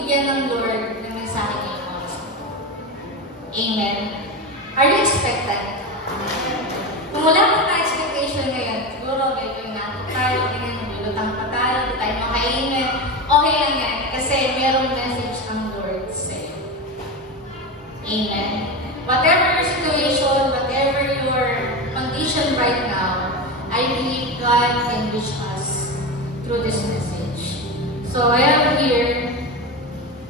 bigyan ng Lord ng mensahe ngayon. Amen. Are you expectant? Kung wala pa tayo expectation ngayon, siguro gagawin natin tayo, nilutang pa tayo, tayo makainin. Okay lang yan, kasi merong message ang Lord sa'yo. Amen. Whatever your situation, whatever your condition right now, I believe God can reach us through this message. So I have here,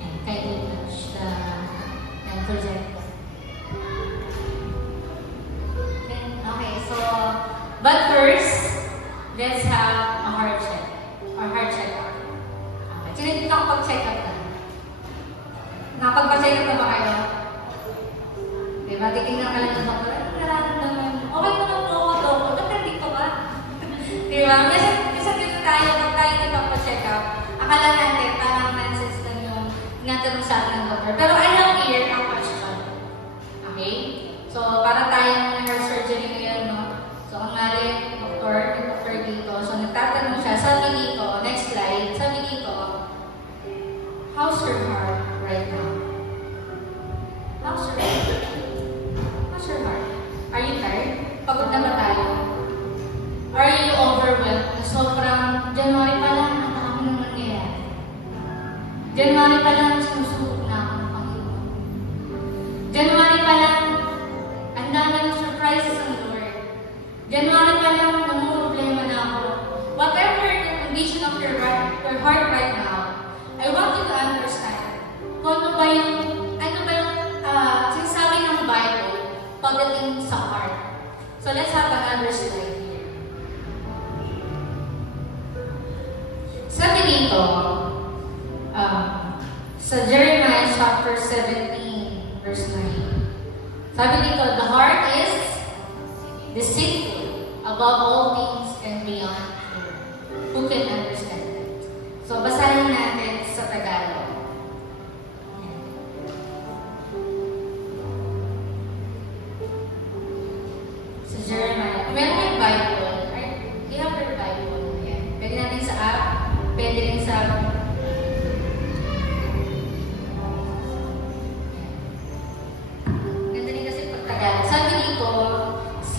and kindly touch the projector. Okay, so, but first, let's have a heart check, or heart check-up. Okay, sino dito nakapag-check up na? Nakapag-check up na ba kayo? Diba, titignan ka lang ng doktor, ano nararamdaman? Okay naman po ako, doktor, ba't nandito ka? Diba, kasi dito tayo, kung tayo nakapag-check up, akala natin, parang nonsense lang yung natanong sa atin ng doktor. Pero I have here a question. Okay? So, para tayong heart surgery ngayon, no? So, ang ngari, doctor dito. So, nagtatanong siya, sabi dito, next slide, sabi dito, how's your heart right now? How's your heart? How's your heart? Are you tired? Pagod na ba tayo? Are you overwhelmed? Na sobrang, January pa lang, ang dami nang nangyayari. January pa lang, sinusubok na ako ng Panginoon. January pa lang, ang dami ng surprises ang Lord. January pa lang, namumroblema na ako. Whatever the condition of your heart right now, I want you to understand kung ano ba yung sinasabi ng Bible pagdating sa heart. So let's have another slide here. Sabi dito, sa Jeremiah chapter 17, verse 9. Sabi dito, the heart is deceitful above all things and beyond cure. Who can understand it? So, basahin natin sa Tagalog. Sa Jeremiah. Meron yung Bible. Do you have your Bible? Ayan. Pwede natin sa app. Pwede rin sa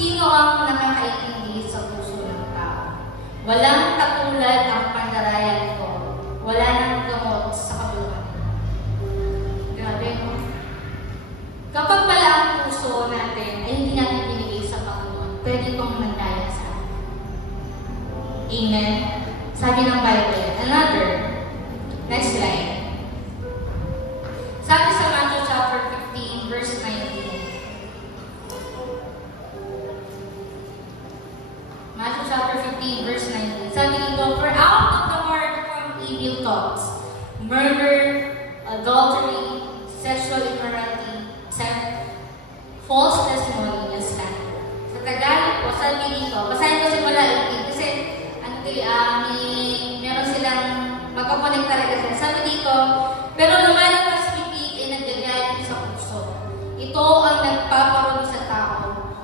sino ang nakakaintindi sa puso ng tao? Walang katulad ang pandaraya ko. Wala nang gamot sa kabuluhan. Grabe, no? Kapag pala ang puso natin ay hindi natin binigay sa Panginoon, pwede itong mandaya sa atin. Amen? Sabi ng Bible. Another. Next slide. Sabi sa Matthew chapter 15, verse 19. Matthew chapter 15, verse 19. Sabi dito, for out of the heart come evil thoughts, murder, adultery, sexual immorality, theft, false testimony, and slander. Sa Tagalog po, sabi dito, basahin ko simula 18 kasi meron silang magkakonekta rin kasi. Sabi dito, pero lumalabas pipig ay nagagaling sa puso. Ito ang nagpaparoon sa tao.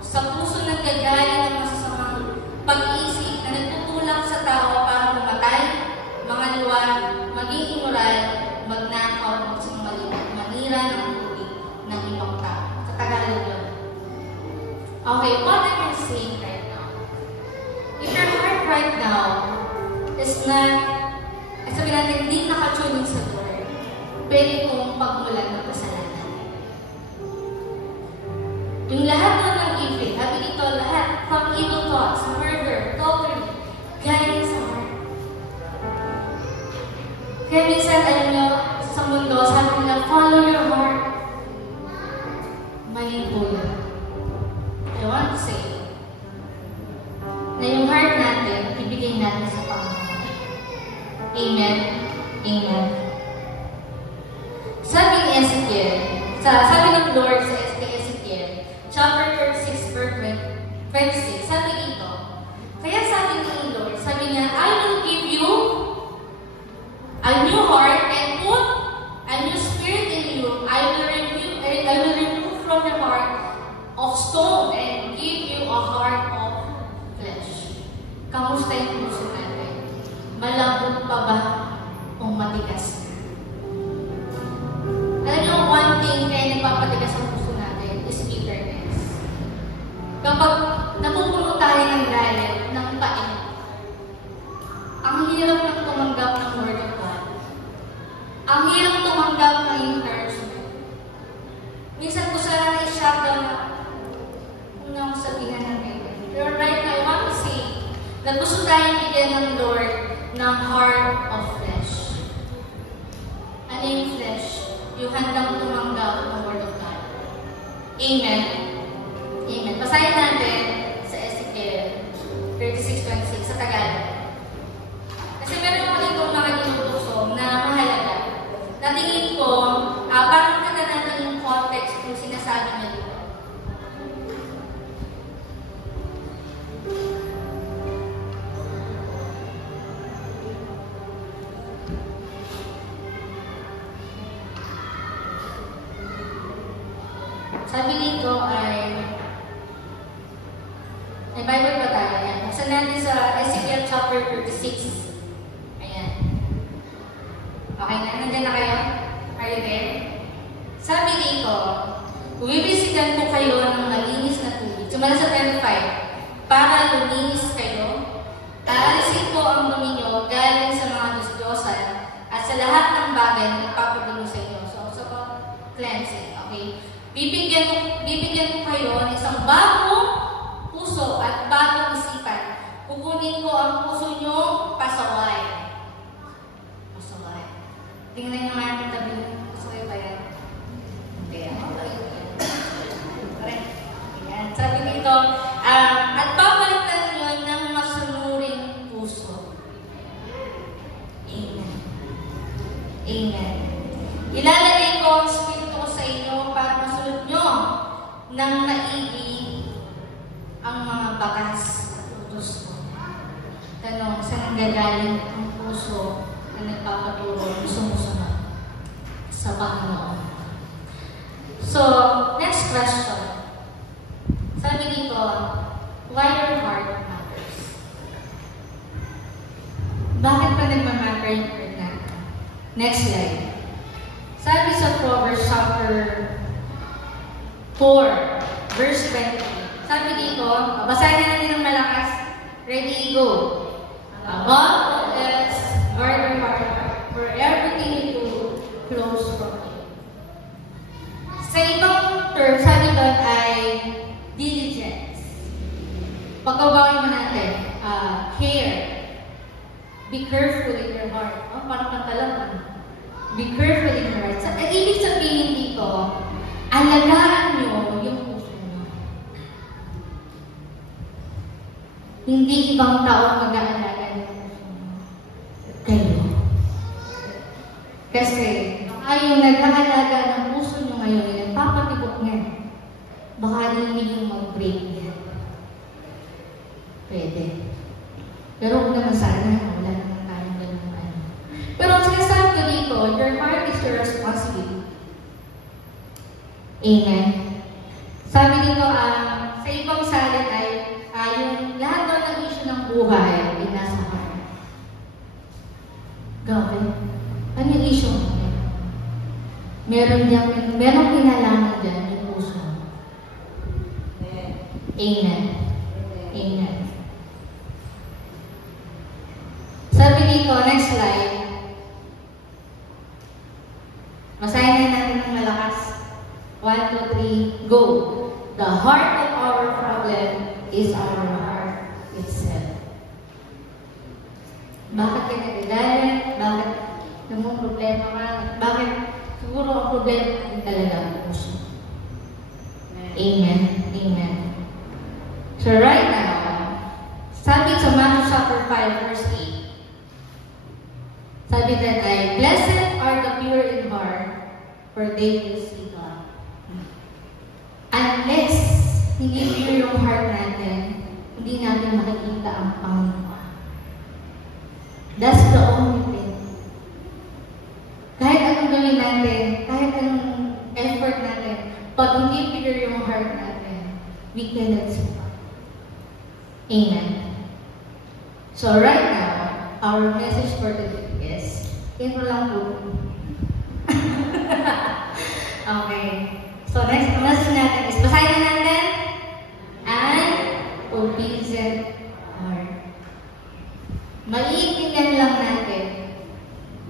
Sa puso nagagaling ng masasamang pag-isip na nagtutulak sa tao para mamatay, mga luwan, maging immoral, magnakaw, magsinungaling, manira ng tubig ng ibang tao. Sa Tagalog yun. Okay, what am I saying right now? If your heart right now is not, sabi natin, hindi nakatuning sa Lord, pwede kong pagmulan ng kasalanan. Yung lahat ng evil, sabi dito, lahat, from evil thoughts, murder, adultery, galing sa heart. Kaya minsan, alam nyo, sa mundo, sabi nila, follow your heart. Mali po yun. I want to say, na yung heart natin, ibigay natin sa Panginoon. Amen? Amen. Sabi ni Ezekiel, sabi ng Lord sa Ezekiel, chapter 36, verse 26, sabi dito, kaya sabi ng Lord, sabi niya, I will give you a new heart and put a new spirit in you. I will remove from your heart of stone and give you a heart of flesh. Kamusta yung puso natin? Malambot pa ba o matigas na? na gusto tayong bigyan ng Lord ng heart of flesh. Ano yung flesh? Yung handang tumanggap ng Word of God. Amen? Amen. Basahin natin sa Ezekiel 36:26 sa Tagalog. Kasi meron ako dito nakikitutusong na mahalaga. Natingin ko, parang maganda natin yung context kung sinasabi niya dito. Sabi dito ay, may Bible pa tayo. Ayan. Buksan natin sa Ezekiel chapter 36. Ayan. Okay na? Nandiyan na kayo? Are you there? Sabi dito, bibisigan ko kayo ng malinis na tubig. Sumala sa 25. Para luminis kayo, aalisin ko ang dumi nyo galing sa mga Diyos-Diyosan at sa lahat ng bagay na nagpapadumi sa inyo. So cleansing. Okay? Bibigyan ko kayo ng isang bagong puso at bagong isipan. Kukunin ko ang puso nyo pasaway. Pasaway. Tingnan nyo nga yung tabi. Pasaway ba yan? Okay. Correct. Ayan. Sabi dito, at papalitan nyo ng masunuring puso. Amen. Amen. Ilalagay ko ang Espiritu ko sa inyo para masunod nyo ng maigi ang mga bakas at utos ko. Tanong, saan nanggagaling ang puso na nagpapaturo, sumusunod sa Panginoon? So, next question. Sabi dito, why your heart matters? Bakit pa nagmamatter yung heart natin? Next slide. Sabi sa Proverbs chapter 4, verse 20. Sabi dito, basahin na natin ng malakas. Ready, go. Above all else, guard your heart, for everything you do flows from you. Sa ibang term, sabi doon ay diligence. Pagkabawin mo natin, care. Be careful in your heart. Parang kanta lang. Be careful in your heart. Ibig sabihin dito, alagaan nyo yung puso nyo. Hindi ibang tao mag-aalaga ng puso nyo. Kayo. Kasi, yung nag-aalaga ng puso nyo ngayon, papatibok niya. Baka hindi yung mag-break niya. Pwede. Pero kung naman sana, wala naman tayong ganun ano. Pero ang sinasabi ko dito, your heart is your responsibility. Amen. Sabi dito, sa ibang salin ay, yung lahat daw ng issue ng buhay ay nasa heart. Gawin. Ano yung issue mo? Meron kinalaman dyan yung puso. Amen. Amen. Sabi dito, next slide. Masahin na natin ng malakas. 1, 2, 3, go. The heart of our problem is our heart itself. Bakit ka nagagalit? Bakit namang problema ka? Bakit? Siguro ang problema din talaga ang puso. Amen. Amen. So right now, sabi sa Matthew chapter 5, verse 8, sabi that ay, blessed are the pure in heart, for they will see God. Unless hindi pure yung heart natin, hindi natin makikita ang Panginoon. That's the only thing. Kahit anong gawin natin, kahit anong effort natin, pag hindi pure yung heart natin, we cannot see God. Amen. So right now, our message for today is, ito lang po. Okay. So next, ang message natin is, basahin na natin, an obedient heart. Maiintindihan lang natin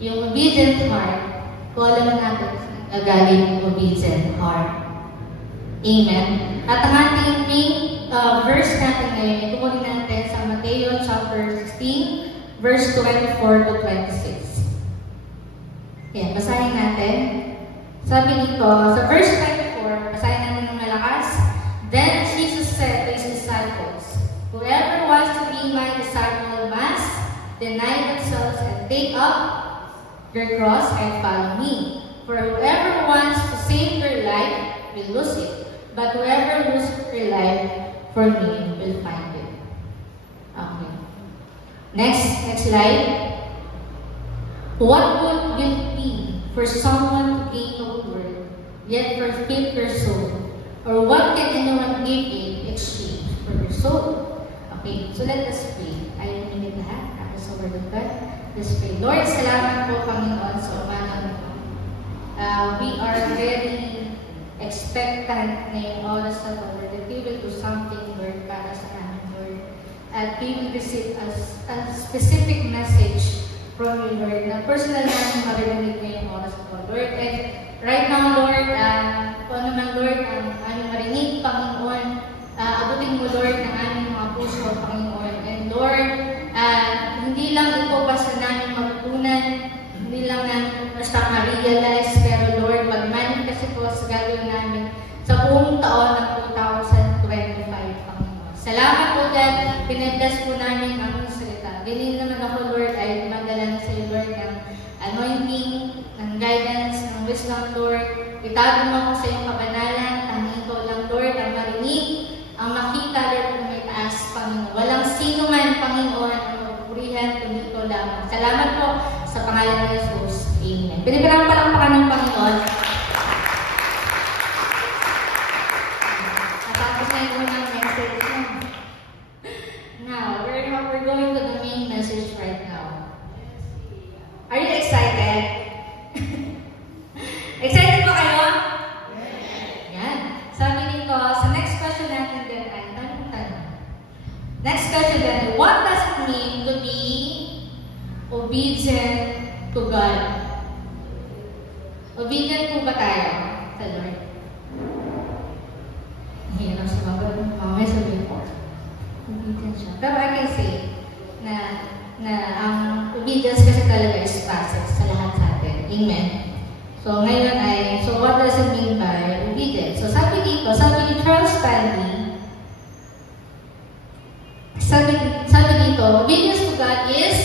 yung obedient heart, kung alam natin nagaling yung obedient heart. Amen. At ang ating verse natin ngayon, ito po natin sa Mateo chapter 16, verse 24 to 26. Yan, basahin natin. Sabi dito, sa verse 24, basahin natin ng malakas. Then Jesus said to his disciples, "Whoever wants to be my disciple must deny themselves and take up their cross and follow me. For whoever wants to save their life will lose it, but whoever loses their life for me will find it." Okay. Next slide. What would it be for someone to gain the world, yet forfeit their soul? Or what can anyone give in exchange for their soul? Okay, so let us pray. Ayaw namin lahat. Tapos sa word of God. Let's pray. Lord, salamat po, Panginoon, sa umaga mo. We are very expectant ngayong oras na to, Lord, that you will do something, Lord, para sa amin, Lord. At we will receive a specific message from you, Lord, na personal namin marinig ngayong oras na to, Lord. And right now, Lord, kung ano man, Lord, ang aming marinig, Panginoon, abutin mo, Lord, ng aming mga puso, Panginoon. And Lord, hindi lang ito basta namin matutunan, hindi lang namin basta ma-realize, pero Lord, mag-manifest po sa gagawin namin sa buong taon ng 2025, Panginoon. Salamat po dyan, pinibless po namin ang salita. Ganyan naman ako, Lord, ay magdala sa iyo, Lord, ng anointing, ng guidance, ng wisdom, Lord. Itago mo ako sa iyong kabanalan, tanging ko lang, Lord, ang marinig, ang makita, Lord, kung may taas, Panginoon. Walang sino man, Panginoon, ang magpupurihan, kundi ito lamang. Salamat po sa pangalan ng Jesus. Amen. Pinipirang palakpakan ng Panginoon. Natapos na yung unang message. Now, we're going to the main message right now. Are you excited? Excited po kayo? Yan. Sabi nito, sa next question natin din ay tanong-tanong. Next question then, what does it mean to be obedient to God? Obedient po ba tayo sa Lord? Hirap sa mga mamaya sabihin ko. Obedient siya. Pero I can say na ang obedience kasi talaga is process sa lahat sa atin. Amen. So ngayon ay, so what does it mean by obedience? So sabi dito, sabi ni Charles Stanley, sabi dito, obedience to God is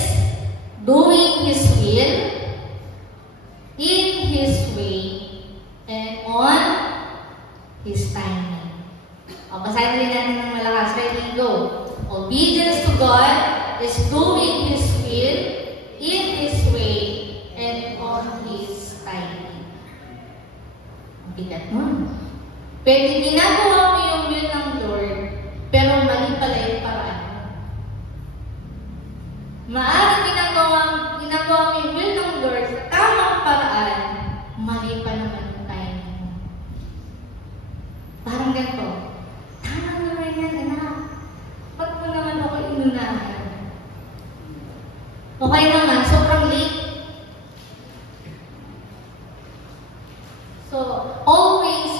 doing His will, in His way, and on His timing. O, basahin rin natin ng malakas. Ready, go. Obedience to God is doing His will, in His way, and on His timing. Ang bigat mo. Pwede ginagawa mo yung will ng Lord, pero mali pala yung paraan. Maaaring ginagawa mo yung will ng Lord sa tamang paraan, mali pa naman yung timing mo. Parang ganito, tama naman yan, anak. Ba't mo naman ako inunahan? Okay naman, sobrang late. So, always,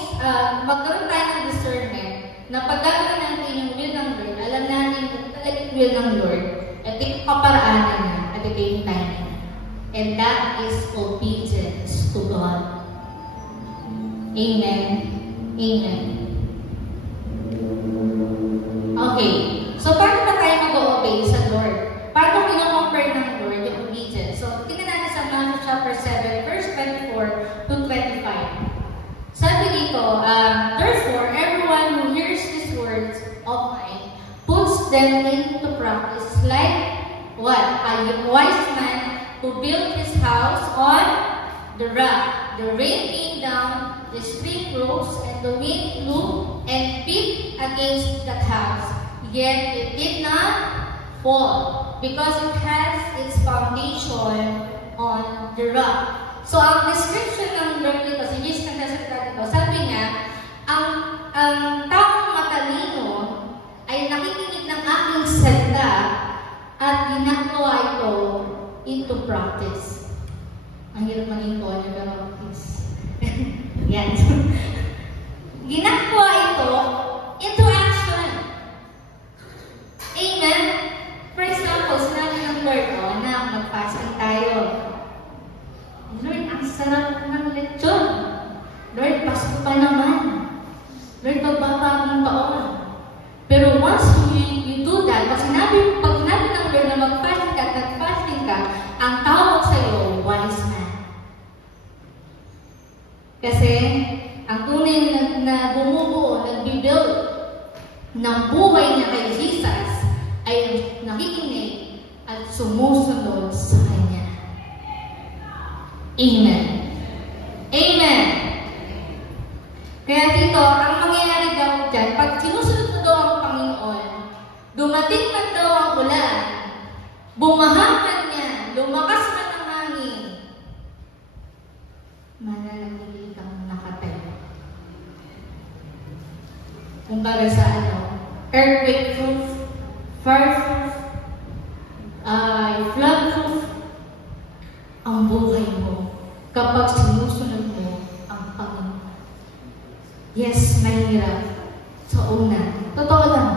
magkaroon tayo ng discernment na pag gagawin natin yung will ng Lord, alam natin na talaga yung will ng Lord, at yung kaparaanan niya, at ito yung timing. And that is obedience to God. Amen. Amen. Okay. So, paano ba tayo mag-obey sa Lord? Paano kino-compare ng Lord yung obedience? So, tingnan natin sa Matthew chapter 7, verse 24 to 25. Sabi dito, therefore, everyone who hears these words of mine puts them into practice like what? A wise man who built his house on the rock. The rain came down, the stream rose, and the wind blew and beat against that house. Yet it did not fall, because it has its foundation on the rock. So, ang description ng Lord dito, si Jesus nagsasalita dito, sabi niya, ang taong matalino ay nakikinig ng aking salita at ginagawa ito into practice. Ang hirap maging ko, pero please. Yan. Ginagawa ito into action. Pasko pa naman. Lord, magbabagong taon. Pero once you do that, pag sinabi ng Lord na mag-fasting ka at nag-fasting ka, ang tawag sa'yo, wise man. Kasi, ang tunay na bumubuo, nag-build ng buhay niya kay Jesus ay nakikinig at sumusunod sa Kanya. Amen. Amen. Kaya dito, ang mangyayari daw dyan, pag sinusunod mo daw ang Panginoon, dumating man daw ang ulan, bumahaman niya, lumakas man ang hangin, mananatili kang nakatayo. Kumbaga sa earthquake proof, fire proof, flood proof, ang buhay mo kapag sinusunod mo ang Panginoon. Yes, mahirap sa una. Totoo lang.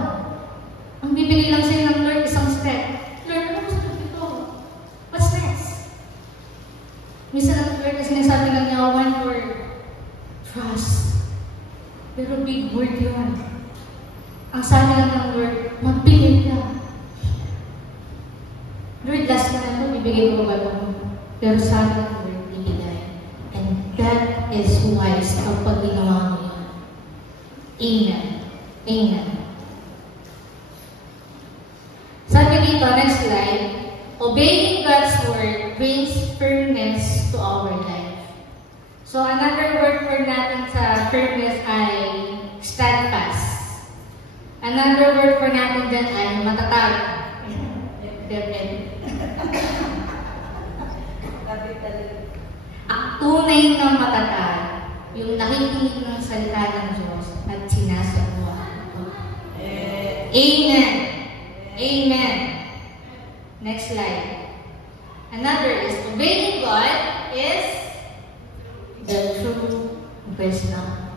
Ang bibigay lang sa'yo ng Lord isang step. Lord, ano gusto dito? What's next? Minsan ang Lord na sinasabi lang niya, one word, trust. Pero big word yun. Ang sabi lang ng Lord, magbigay ka. Lord, last na ito, bibigay ko ba ito? Pero sabi ng Lord, bibigay. And that is wise kapag ginawa mo yun. Amen. Amen. Sabi dito, next slide, obeying God's word brings firmness to our life. So, another word for natin sa firmness ay steadfast. Another word for natin dyan ay matatag. Ang tunay na matatag, yung nakikinig ng salita ng Diyos at sinasabuhan. Amen. Amen. Next slide. Another is obeying God is the true wisdom.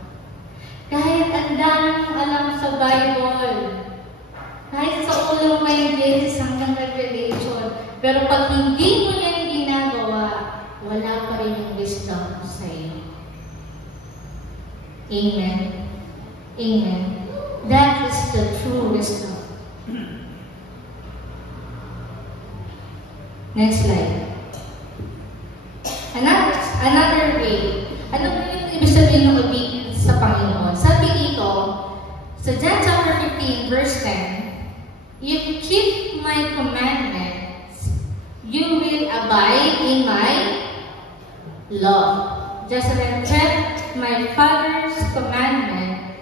Kahit ang dami mong alam sa Bible, kahit sa ulo mo yung Genesis hanggang Revelation, pero pag hindi mo yan ginagawa, wala pa rin yung wisdom sa iyo. Amen. Amen. That is the true wisdom. Next slide. Another way. Ano po yung ibig sabihin ng obedience sa Panginoon? Sabi dito, sa John chapter 15, verse 10, if you keep my commandments, you will abide in my love. Just as I kept my Father's commandment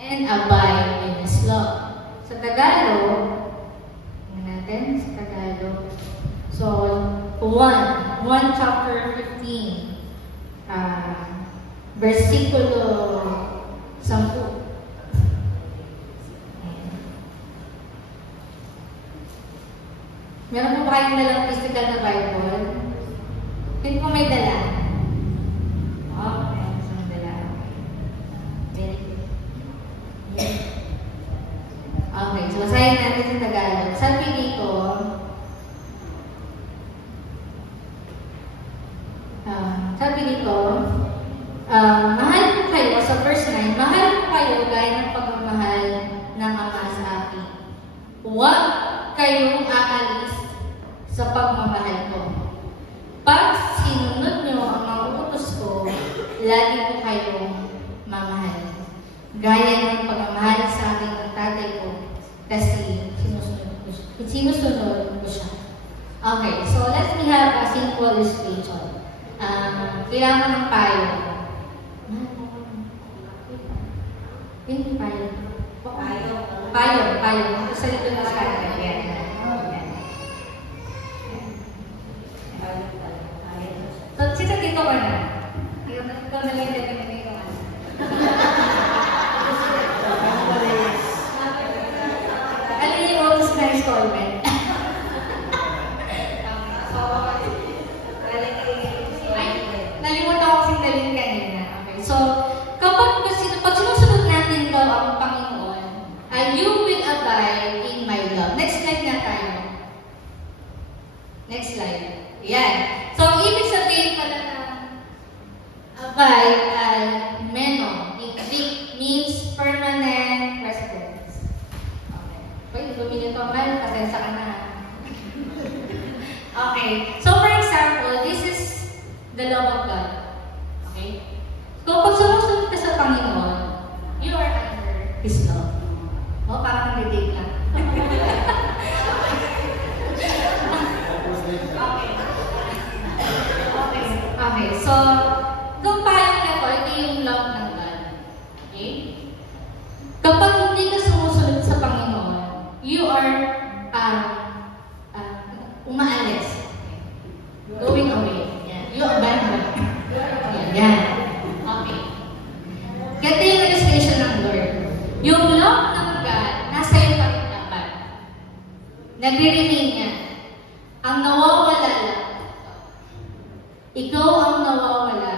and abide in His love. Sa Tagalog, natin sa Tagalog. So, 1 chapter 15, versikulo 10. Meron po ba kayong dalang physical na Bible? Hindi po may dala. Okay, so may dala. Very good. Yeah. Okay, so basahin natin sa Tagalog. Sabi dito, mahal ko kayo, sa verse 9, mahal ko kayo gaya ng pagmamahal ng Ama sa akin. Huwag kayong aalis sa pagmamahal ko. Pag sinunod nyo ang mga utos ko, lagi ko kayong mamahal. Gaya ng pagmamahal sa akin ng tatay ko, kasi sinusunod ko siya. Okay, so let me have a simple illustration. Kailangan ng payo. Hindi payo. Payo. Sa dito na sa kanya. Yan. So, sino dito ka na? Ikaw na lang dito na dito ka. Alin yung utos na installment? Nalimutan ko kasing dalhin kanina. Okay. So, pag sinusunod natin daw ang Panginoon, you will abide in my love. Next slide na tayo. Next slide. Yan. So, ibig sabihin pala na abide ay meno. means permanent residence. Okay. Wait, bumili ito man, pasensya ka na. Okay. So, for example, this is the love of God. Okay? So, pag sumusunod ka sa Panginoon, you are under His love. O, parang nag-date lang. Okay. So, doon parang ito yung love ng God. Okay? Kapag hindi ka sumusunod sa Panginoon, you are umaalis. Going away. Yan. You abandon. Yan. Okay. Ganito yung illustration ng Lord. Yung love ng God, nasa iyo pa rin dapat. Nagre-remain yan. Ang nawawala lang, ikaw ang nawawala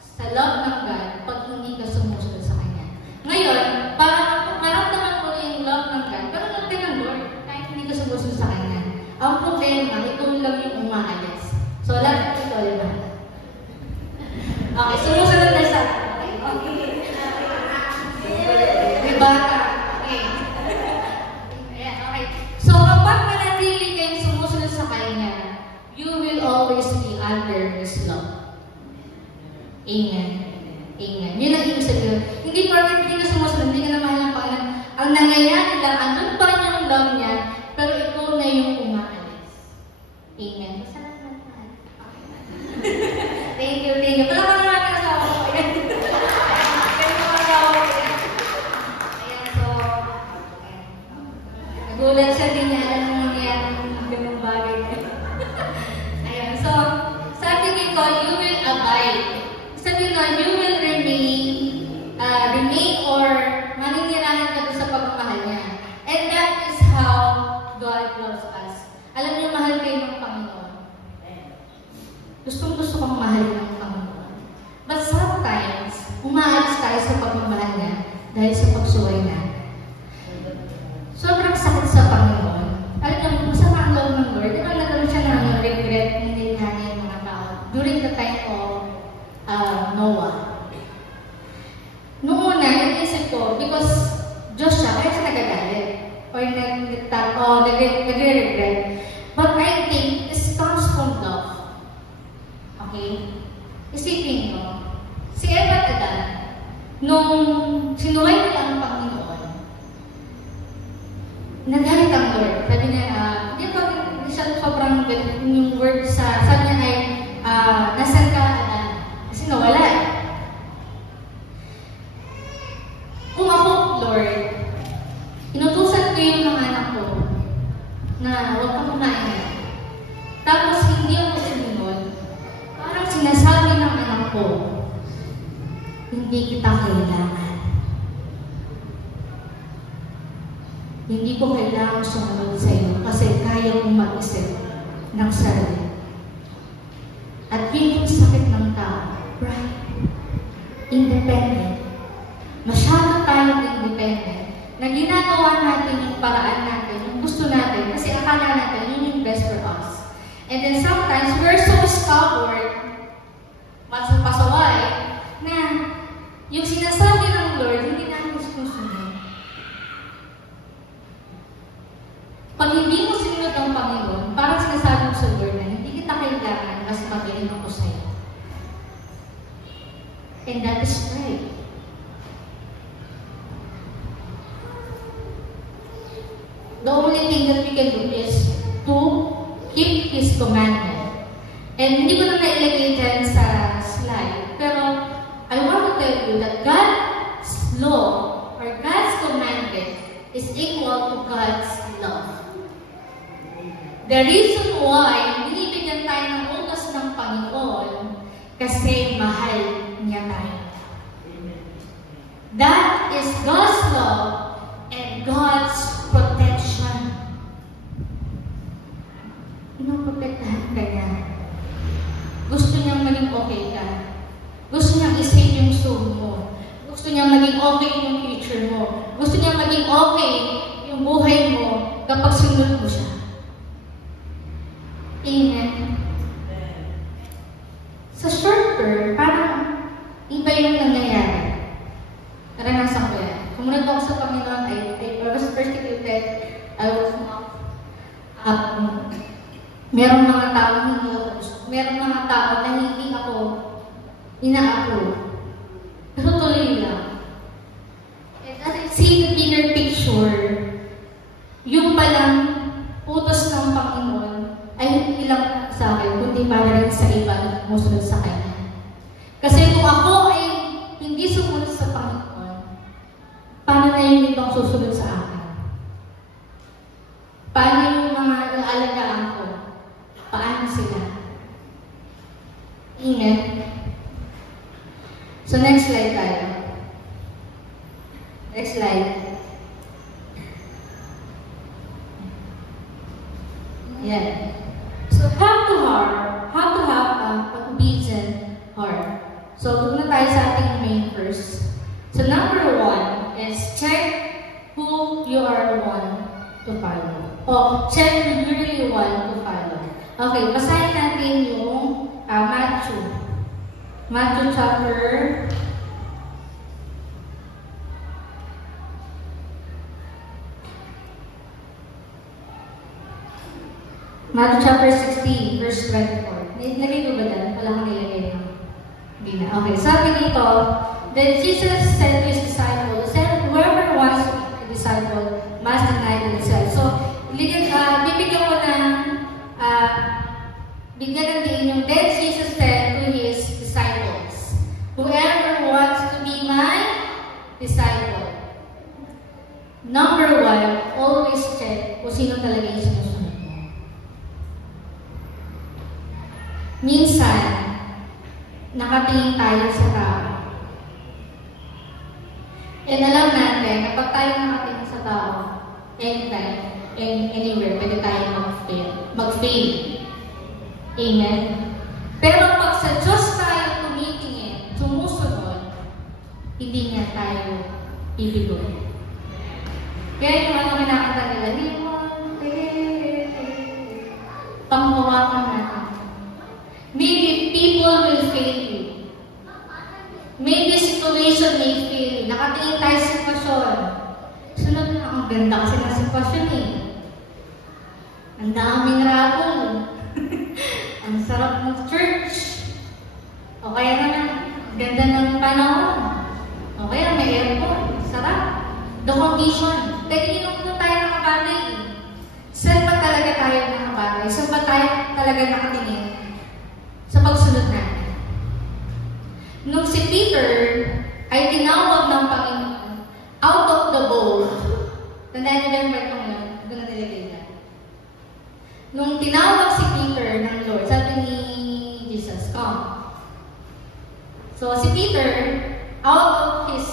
sa love ng God pag hindi ka sumusunod sa Kanya. Ngayon, parang maramdaman mo yung love ng God, pero love din ng Lord, kahit hindi ka sumusunod sa Kanya. Ang problema, ikaw lang yung umaalis. So, lahat ito, diba? Okay, sumusunod na sa diba? Okay. Ayan, okay. So, kapag manatili kayong sumusunod sa Kanya, you will always be under His love. Amen. Amen. Yun ang ibig sabihin. Hindi porket hindi ka sumusunod, hindi ka na mahal ng Panginoon. Ang nangyayari lang, andun pa rin yung love niya, pero ikaw na yung umaalis. Amen. Salamat na. Thank you, thank you. Pala mga namin asawa ko. Ayan. Ayan, so, nagulat siya din niya, alam mo niya yung ganung bagay niya. Ayan, so, sabi dito, you will abide. Sabi dito, you will remain or maninirahan ka doon sa pagmamahal niya. And that is how God loves us. Alam niyo, mahal kayo ng Panginoon. Gusto kong mahalin ng Panginoon. But sometimes, umaalis tayo sa pagmamahal niya dahil sa pagsuway niya. Sobrang sakit sa Panginoon. Alam niyo, masama ang loob ng Lord. Di ba nagkaroon siya ng regret, hindi nga niya yung mga tao during the time of Noah. Noong una, naisip ko, because Diyos siya, kaya siya nagagalit. Or nagre-regret. But I think this comes from love. Okay? Isipin nyo, si Eva at Adan, nung sinuway nila ang Panginoon, nagalit ang Lord. Sabi niya, hindi pa siya sobrang yung word sabi niya ay, nasan ka, Adan? Kasi nawala. Kung ako, Lord, inutusan ko yung mga anak ko na huwag kang kumain. Tapos hindi ako sumunod. Parang sinasabi ng anak ko, hindi kita kailangan. Hindi ko kailangan sumunod sa iyo kasi kaya kong mag-isip ng sarili. At yun yung sakit ng tao, right? Independent. Masyado tayong independent na ginagawa natin yung paraan natin, yung gusto natin, kasi akala natin yun yung best for us. And then sometimes, we're so stubborn, pasaway, na yung sinasabi ng Lord, hindi natin susunod. Pag hindi mo sinunod ang Panginoon, parang sinasabi mo sa Lord na hindi kita kailangan, mas magaling ako sa'yo. And that is right. The only thing that we can do is to keep His commandment. And hindi ko na nailagay dyan sa slide, pero I want to tell you that God's law or God's commandment is equal to God's love. The reason why binibigyan tayo ng utos ng Panginoon kasi mahal niya tayo. That is God's love and God's protection. Pinoprotektahan ka niya. Gusto niyang maging okay ka. Gusto niyang isave yung soul mo. Gusto niyang maging okay yung future mo. Gusto niyang maging okay yung buhay mo kapag sinunod mo siya. Amen. Sa short term, parang iba yung nangyayari. Naranasan naranasan ko yan. Sumunod ako sa Panginoon, I was persecuted, I was mocked. Merong mga tao hindi ako gusto. Merong mga tao na hindi ako ina-approve. Pero tuloy lang. And as I see the bigger picture, yung palang utos ng Panginoon ay hindi lang sa akin, kundi para rin sa iba na sumusunod sa Kanya. Kasi kung ako ay hindi sumunod sa Panginoon, paano na yung ibang susunod sa akin? Paano yung mga alagaan ko? Paano sila? Amen? So next slide tayo. Next slide. Yeah. So have to have an obedient heart. So doon na tayo sa ating main verse. So number 1 is check who you are one to follow. O check who you really want to follow. Okay, basahin natin yung Matthew chapter 16, verse 24. Nilagay ko ba dyan? Wala kang nilagay na. Hindi na. Okay, sabi dito, then Jesus said to his disciples, whoever wants to be a disciple must deny themselves. So, bibigyan ko ng bigyan ng diin yung then Jesus said to his disciples, whoever wants to be my disciple. Number 1, always check kung sino talaga yung sinusunod mo. Minsan, nakatingin tayo sa tao. And alam natin, kapag tayo nakatingin sa tao, anytime, anywhere, pwede tayo mag-fail. Amen? Pero pag sa Diyos tayo tumitingin, sumusunod, hindi niya tayo ibigo. Kaya yung ano kinakanta nila, panghawakan natin. Maybe people will fail you. Maybe situation may fail you. Nakatingin tayo sa sitwasyon. Sunod na, ang ganda kasi ng sitwasyon eh. Ang daming rapol. Ang sarap ng church. O kaya naman, ganda ng panahon. O kaya may aircon. Sarap. The condition. Dahil yun kung tayo nakabagay. Saan ba talaga tayo nakabagay? Saan ba tayo talaga nakatingin? Sa pagsunod natin. Nung si Peter ay tinawag ng Panginoon out of the boat, tandaan niyo ba yung kwento ngayon? Doon na nilagay na. Nung tinawag si Peter ng Lord, sabi ni Jesus, come. So si Peter, out of his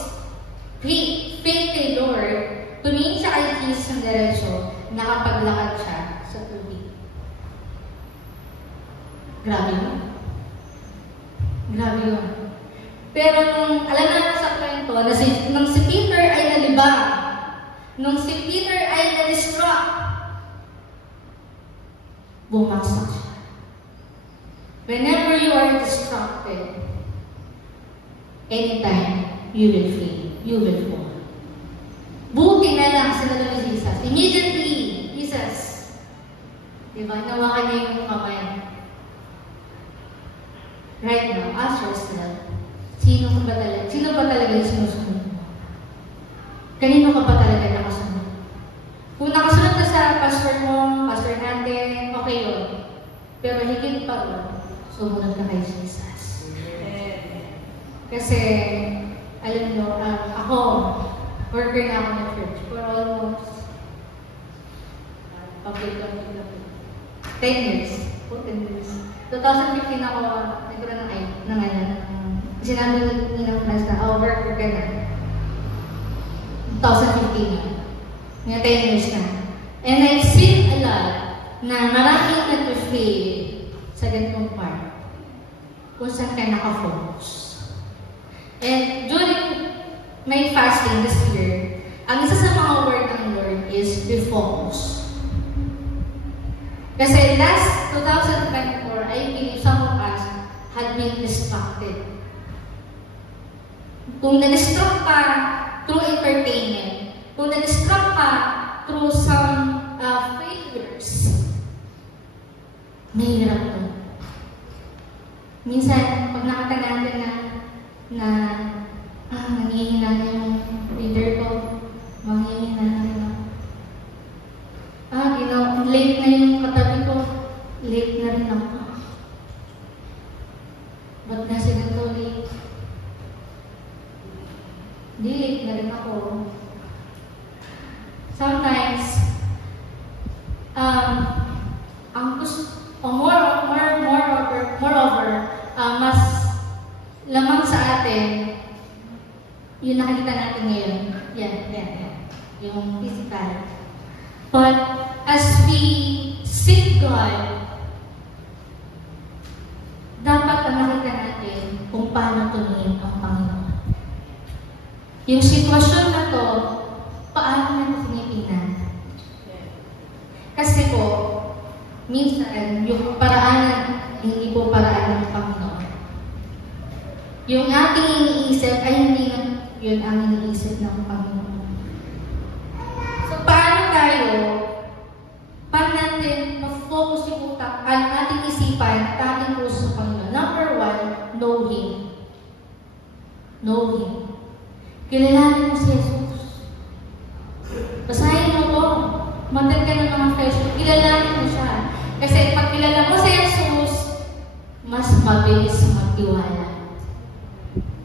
faith kay Lord, tumingin siya kay Jesus ng diretsyo, nakapaglakad siya sa tubig. Grabe yun. Grabe yun. Pero nung, alam natin sa kwento, nung si Peter ay nalibang, nung si Peter ay na-distract, bumasak siya. Whenever you are distracted, anytime, you will fail. You will fall. Buti na lang sila ni Jesus. Immediately, Jesus, diba, nawakan niya yung kamay. Right now, ask yourself, sino ba talaga yung sinusunod mo? Kanino ka ba talaga nakasunod? Kung nakasunod ka sa pastor mo, pastor natin, okay yun. Pero higit pa rin, sumunod ka kay Jesus. Kasi, alam nyo, ako, worker na ako ng church for almost 10 years. 10 years. 2015 ako, nagkaroon sinabi ng friends na, worker ka na. 2015 na. Ngayon 10 years na. And I've seen a lot na maraming nag-fail sa ganitong part. Kung saan ka nakafocus. And during my fasting this year, ang isa sa mga word ng Lord is be focused. Kasi last 2024, I believe some of us had been distracted. Kung na-distract ka through entertainment, kung na-distract ka through some failures, mahirap to. Minsan, pag nakita natin na nanghihina na yung leader ko, manghihina na rin ako. Late na yung katabi ko, late na rin ako. Ba't na sila to late? Hindi, late na rin ako. Sometimes, moreover, mas lamang sa atin, yung nakikita natin ngayon. Yan. Yung physical. But, as we seek God, dapat ang nakita natin kung paano tumingin ang Panginoon. Yung sitwasyon na to, paano natin tinitingnan? Kasi po, minsan, yung paraan, hindi po paraan ng Panginoon. Yung ating iniisip ay hindi yun ang iniisip ng Panginoon. So, paano natin ma-focus yung utak, ang ating isipan at ating puso sa Panginoon? Number one, know Him. Know Him. Kilalanin mo si Jesus. Basahin mo po. Mandan ka ng mga Facebook. Kilalanin mo siya. Kasi pag kilala mo si Jesus, mas mabilis magtiwala.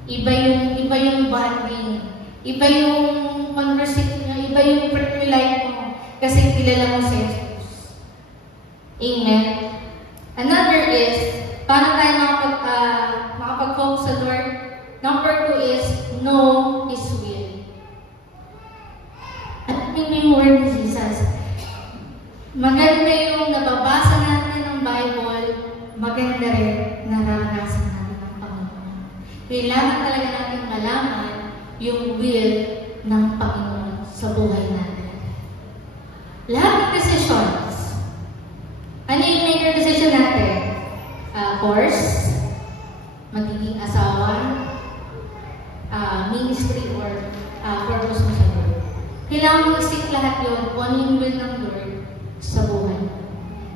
Iba yung bonding. Iba yung conversation niya. Iba yung prayer life mo. Kasi kilala mo si Jesus. Amen. Another is, paano tayo makapag-focus sa Lord? Number two is, know His will. At yung word ni Jesus. Maganda yung nababasa natin ng Bible, maganda rin naranasan natin ng Panginoon. Kailangan talaga natin malaman yung will ng Panginoon sa buhay natin. Lahat ng decisions, ano yung major decision natin? Course, magiging asawa, ministry, or purpose mo sa Lord. Kailangan mo isip lahat yun kung ano yung will ng Lord sa buhay.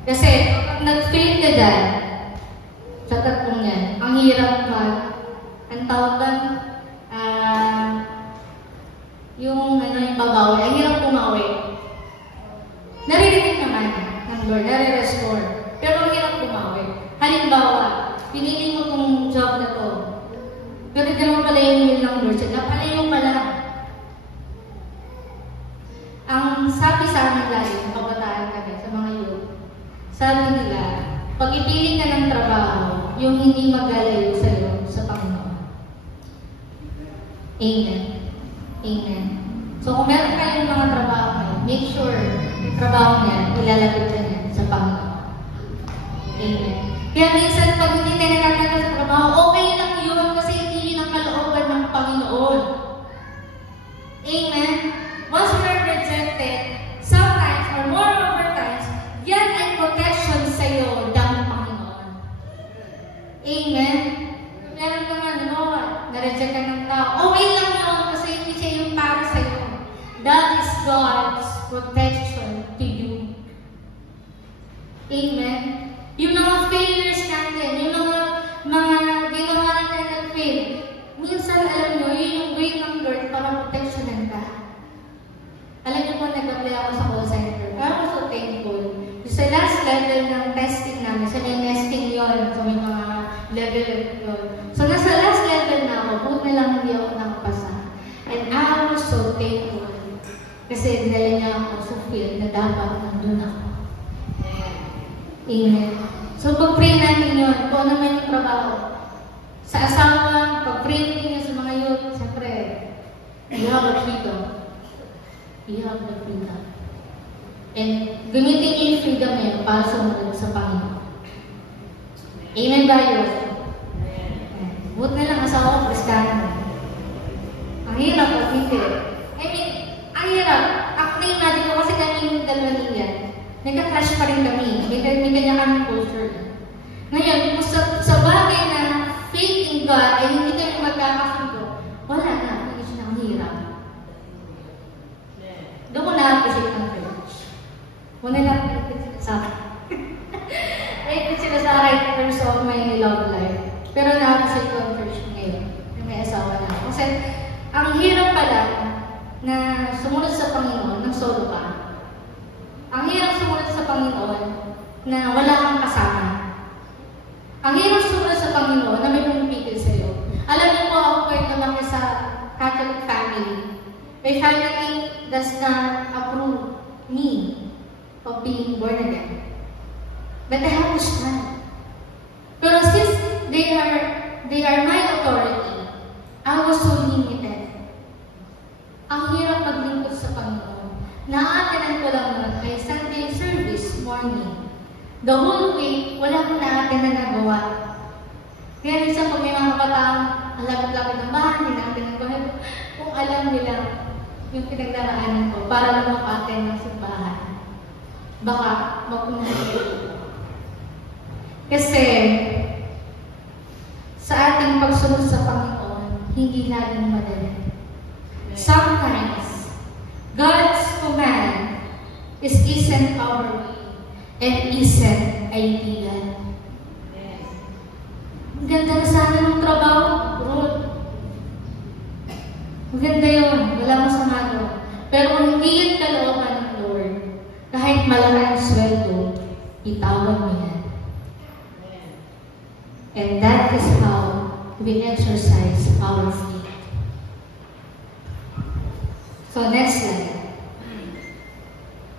Kasi, pag nag-fail ka dyan, sa tatlong yan, ang hirap ang tawagan, yung babawi, ang hirap pumawi. Naririnig naman ng Lord, nare-restore. Pero ang hirap pumawi. Halimbawa, pinili mo tong job na to. Pero hindi naman pala yung will ng Lord. Napalayo ka lang. Ang sabi sa amin lagi, sa kabataan kami, sa mga youth, sabi nila, pag ipili ka ng trabaho, yung hindi maglalayo sa'yo sa Panginoon. Amen. Amen. So kung meron kayong mga trabaho kayo, make sure yung trabaho niya, ilalapit ka niya sa Panginoon. Amen. Kaya minsan, pag hindi tayo nakakita sa trabaho, okay lang yun kasi hindi yun ang kalooban ng Panginoon. Amen. Once we're rejected, sometimes or moreover times, yan ay protection sa iyo ng Panginoon. Amen. Meron naman, na-reject ka ng tao. Okay lang yun kasi hindi siya yung para sa iyo. That is God's protection to you. Amen. Yung mga failures natin, yung mga ginawa natin na fail, minsan alam nyo, yun yung way ng Lord para protectionan ka. Alam niyo po, nag-apply ako sa call center. I was so thankful. Sa last level ng testing namin, sa may nesting yun, sa may mga level yun. So, nasa last level na ako, buti na lang hindi ako nakapasa. And I was so thankful. Kasi dinala niya ako sa field na dapat nandun ako. Amen. So, pag-pray natin yun, kung ano man yung trabaho. Sa asawa, pag-pray natin yun sa mga youth, siyempre, you have a freedom. You have the freedom. And gamitin niyo yung freedom na yun para sumunod sa Panginoon. Amen ba yun? Buti na lang asawa ko, Kristiyano. Ang hirap at hindi. I mean, ang hirap. Actually, imagine ko kasi kami yung dalawa niya. Nagka-clash pa rin kami. May kanya kami culture. Ngayon, kung sa bagay na faith in God ay hindi kami magkakasundo, wala na. Hindi siya ang hirap. Kasi ang hirap pala na sumunod sa Panginoon ng solo ka. Ang hirap sumunod sa Panginoon na wala kang kasama. Ang hirap sumunod sa Panginoon na may pumipigil sa'yo. Alam niyo po, ako kayo lumaki sa Catholic family. My family does not approve me of being born again. But I have to stand. Pero since they are my authority, I was so limited. Ang hirap maglingkod sa Panginoon. Naaatenan ko lang naman kay Sunday service morning. The whole week, wala akong naaten na nagawa. Kaya minsan pag may mga kapataang ang lapit-lapit ng bahay, naatenan ko. Kung alam nila yung pinagdaraanan ko para lang makaten ng simbahan, baka mapunahan ko. Kasi sa ating pagsunod sa Panginoon, hindi laging madali. Sometimes, God's command isn't our way and isn't ideal. Ang ganda na sana ng trabaho, Ruth. Maganda yun, wala masama doon. Pero kung hindi yun kalooban ng Lord, kahit malaki ang sweldo, itawag mo yan. And that is how we exercise our faith. So next slide.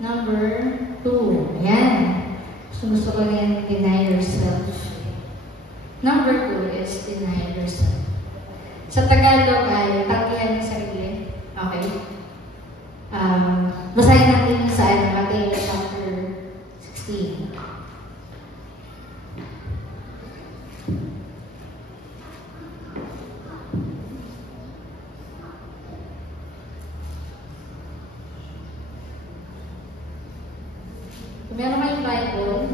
Number 2. Ayan. Gusto ko na yan, deny yourself. Number 2 is deny yourself. Sa Tagalog ay tanggihan ng sarili. Okay? Basahin natin yung sa Matthew chapter 16. Kung meron kayong Bible,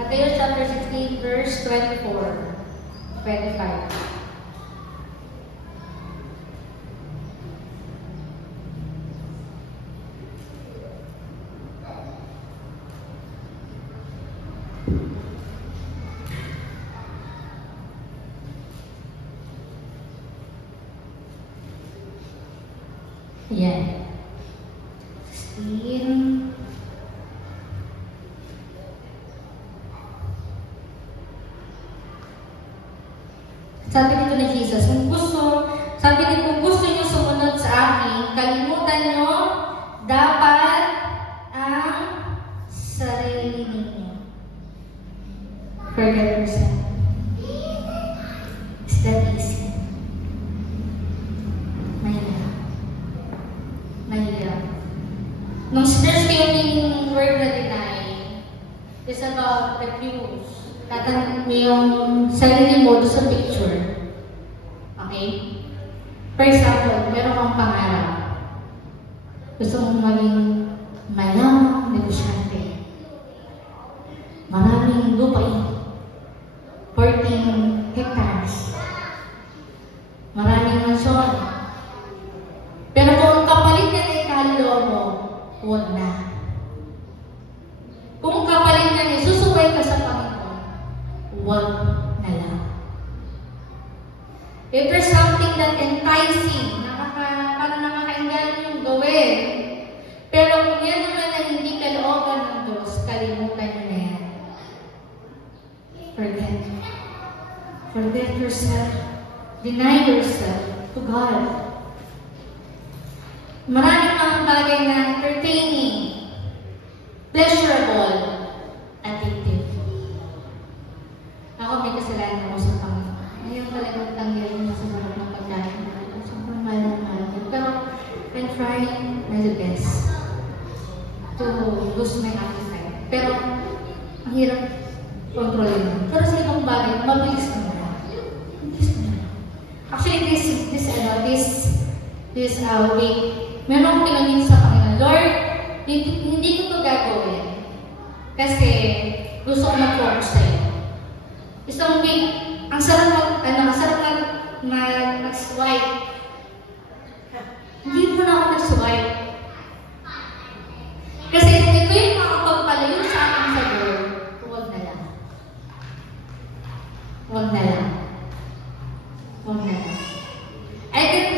Matthew chapter 16 verse 24, 25. Ayan. 16. Sabi dito ni Jesus, kung gusto niyo sumunod sa akin, kalimutan niyo dapat ang sarili ninyo. Forget yourself. Is that easy? Mahirap. Nung search ko yung word na deny, is about refuse. Tatanong mo yung sarili mo sa picture. Okay? For example, meron kang pangarap. Gusto mong maging mayamang negosyante. Maraming lupain. 14 hectares. Maraming mansyon. Pero kung kapalit na ng kaluluwa mo, huwag na. Kung kapalit na niya, susubay ka sa Panginoon, huwag na lang. If there's something that enticing, parang nakakainggan yung gawin, pero kung yan naman na hindi kalooban ng Diyos, kalimutan nyo na yan. Forget yourself. Deny yourself to God. Maraming mga bagay na entertaining, pleasurable, addictive. Ako may kasalanan ako sa Panginoon. Ngayon talagang tanggalin sa mga pagkain. Sobrang mahal. Pero I'm trying my best to lose my appetite. Pero ang hirap kontrolin. Pero sa ibang bagay, mabilis na. Actually, this week, meron akong tinanong sa Panginoon, Lord, hindi ko ito gagawin. Kasi gusto ko mag-focus sa'yo. Isang week, ang sarap mag-swipe. Hindi mo na ako nag-swipe. Kasi kung ito yung makapagpalayo sa akin sa Lord, huwag na lang. Huwag na lang. Huwag na lang. I can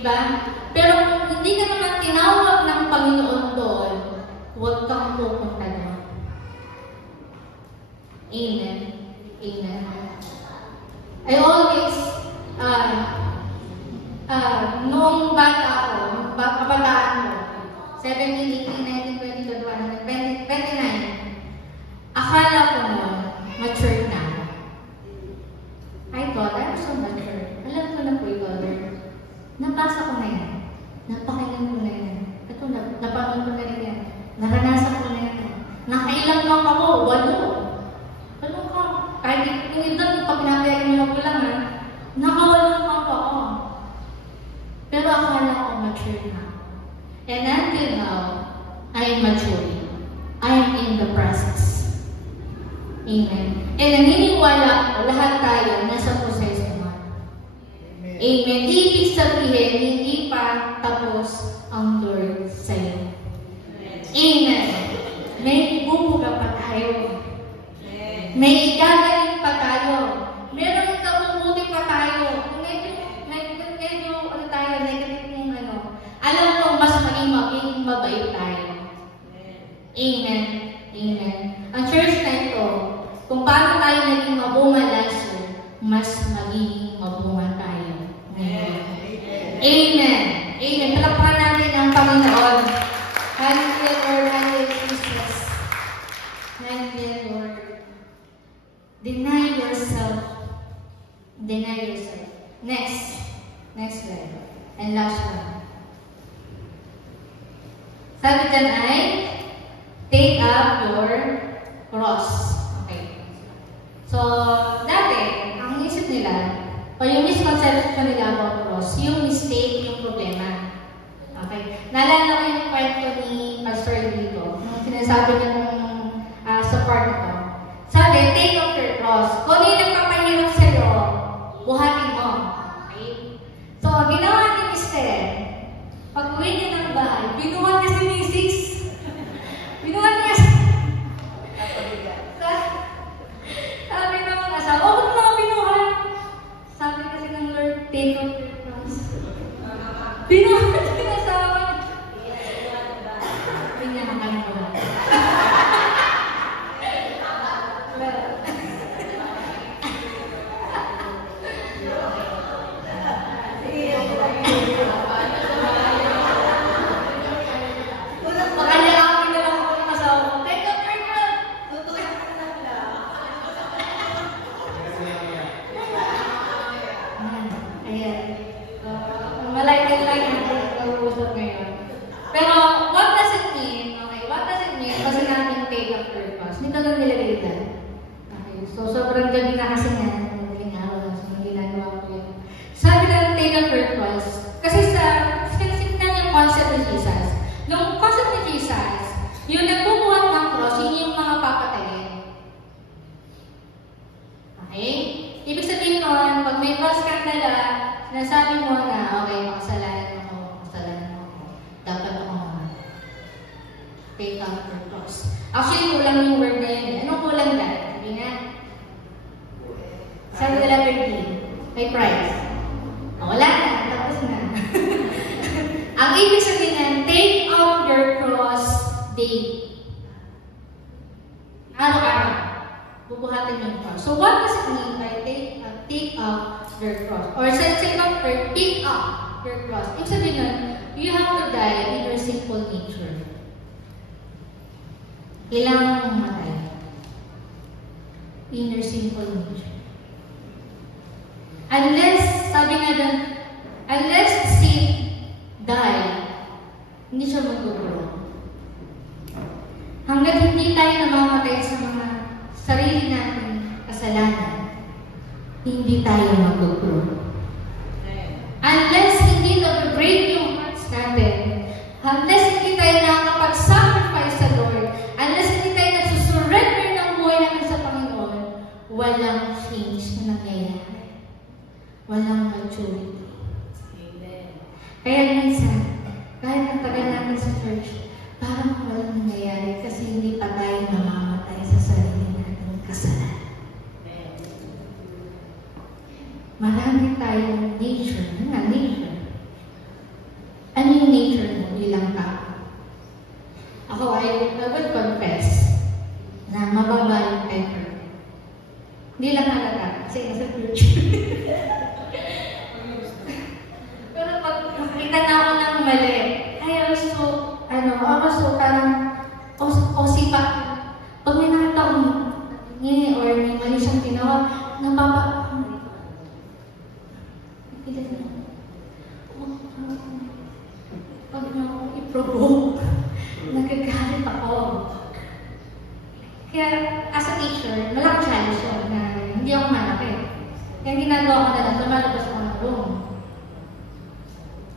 Di ba? Pero kung hindi ka naman tinawag ng Panginoon doon, huwag kang pupunta doon. Amen. Amen. I always, noong bata ako, kabataan ko, 17, 18, 19, 20, 21, 29, akala ko noon, mature na ako. I thought, I was so mature. Alam ko na po ito, Lord. Nabasa ko na yan. Napakinggan ko na yan. Ito, napanood ko na rin yan. Naranasan ko na yan. Nakailang lang ako, 8. Ano ka? Kahit yung iba, pag nakaya nyo na lang, nakawalong lang ako. Pero akala ko mature na. And until now, I am maturing. I am in the process. Amen. And naniniwala ko, lahat tayo nasa proseso mo. Amen. Ibig sabihin, hindi pa tapos ang Lord sa'yo. Amen. May bubuga pa tayo. May gagaling pa tayo. Meron kabubuti pa tayo. Medyo ano tayo, negative yung ano. Alam mo, mas maging mabait tayo. Amen. Amen. Ang church na ito, kung paano tayo naging mabunga last year, mas magiging mabunga tayo ngayon. Amen. Amen. Palakpakan natin ang Panginoon. Hallelujah, Lord. Hallelujah, Jesus. Hallelujah, Lord. Deny yourself. Deny yourself. Next slide. And last one. Sabi dyan ay, take up your cross. Okay. So, dati, ang isip nila, o yung misconception nila about cross, yung mistake, yung problema. Okay. Naalala ko yung kwento ni Pastor dito, nung sinasabi niya nung sa part ito. Sabi, take up your cross. Kung hindi nagpapahirap sa'yo, buhatin mo. Okay? So, ginawa ni Mr. Pag-uwi niya ng bahay, binuhat niya si Mrs. Binuhat niya. Sabi ng mga asawa, huwag mo lang binuhat. Sabi kasi ng Lord, take up your cross. Binuhat niya ng asawa. Hindi niya nakalimutan. Pero, what does it mean? Okay, what does it mean? Kasi natin take up purpose. Hindi ka nilagay dyan. Okay, so sobrang gabi na kasi nga, naging araw na, so ginagawa ko yun. Sabi na take up purpose, kasi yung concept ni Jesus. Nung concept ni Jesus, yung nagbubuhat ng cross, yun yung mga papatayin. Okay? Ibig sabihin nun, pag may cross ka nila, sinasabi mo na, okay, makasalanan ako. Dapat ako naman. Take up your cross. Actually, kulang yung word na yun. Anong kulang na? Sabi nga? Sabi nila 13. May price. Wala na. Tapos na. Ang ibig sabihin na, take up your cross daily. Araw-araw. Bubuhatin yung cross. So, what does it mean by take up your cross? Or take up your cross. Ibig sabihin nun, you have to die in your sinful nature. Kailangan mong matay. In your sinful nature. Unless, sabi nga doon, unless sin die, hindi siya magugulong. Hanggat hindi tayo namamatay sa mga sarili natin kasalanan, hindi tayo magugulong. Unless hindi na-break yung hearts natin, unless hindi tayo nakakapag-sacrifice sa Lord, unless hindi tayo nagsusurrender ng buhay natin sa Panginoon, walang change na nangyayari. Walang maturity. Amen. Kaya minsan, kahit ang tagal natin sa church, parang walang nangyayari kasi hindi pa tayo namamatay sa sarili natin kasalanan. Marami tayong nature. Hindi lang halata, kasi nasa church. Pero pag nakita na ako ng mali, I was so parang, sipa. Pag may nakita akong ngini or may mali siyang ginawa, pag i-provoke, nagagalit ako. Kaya, as a teacher, malaking challenge yun na hindi ako malaki. Kaya ginagawa ko na lang, lumalabas ako ng room.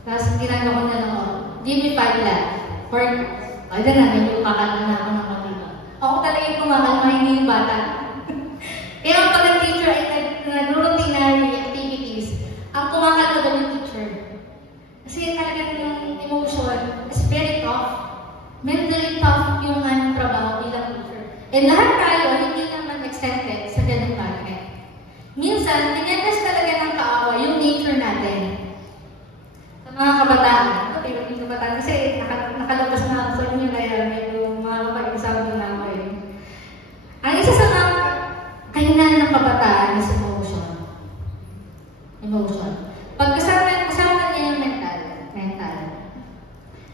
Tapos ginagawa ko na lang, give me 5 laps. For, ito na, medyo kakalma na ako ng kapito. Ako talaga yung kumakalma, hindi yung bata. Kaya pag ang teacher ay nag-routinary activities, ang kumakalma daw yung teacher. Kasi talagang yung emotion is very tough. Mentally tough yung anong trabaho bilang teacher. And lahat tayo, hindi naman extended sa ganung bagay. Minsan, tinetest talaga ng kaaway yung nature natin. Sa mga kabataan, yung kabataan, kasi nakalabas na ako sa inyo na yan, medyo makakapag-example na ako eh. Ang isa sa mga kahinaan ng kabataan is emotion. Emotion. Pag kasama niya yung mental.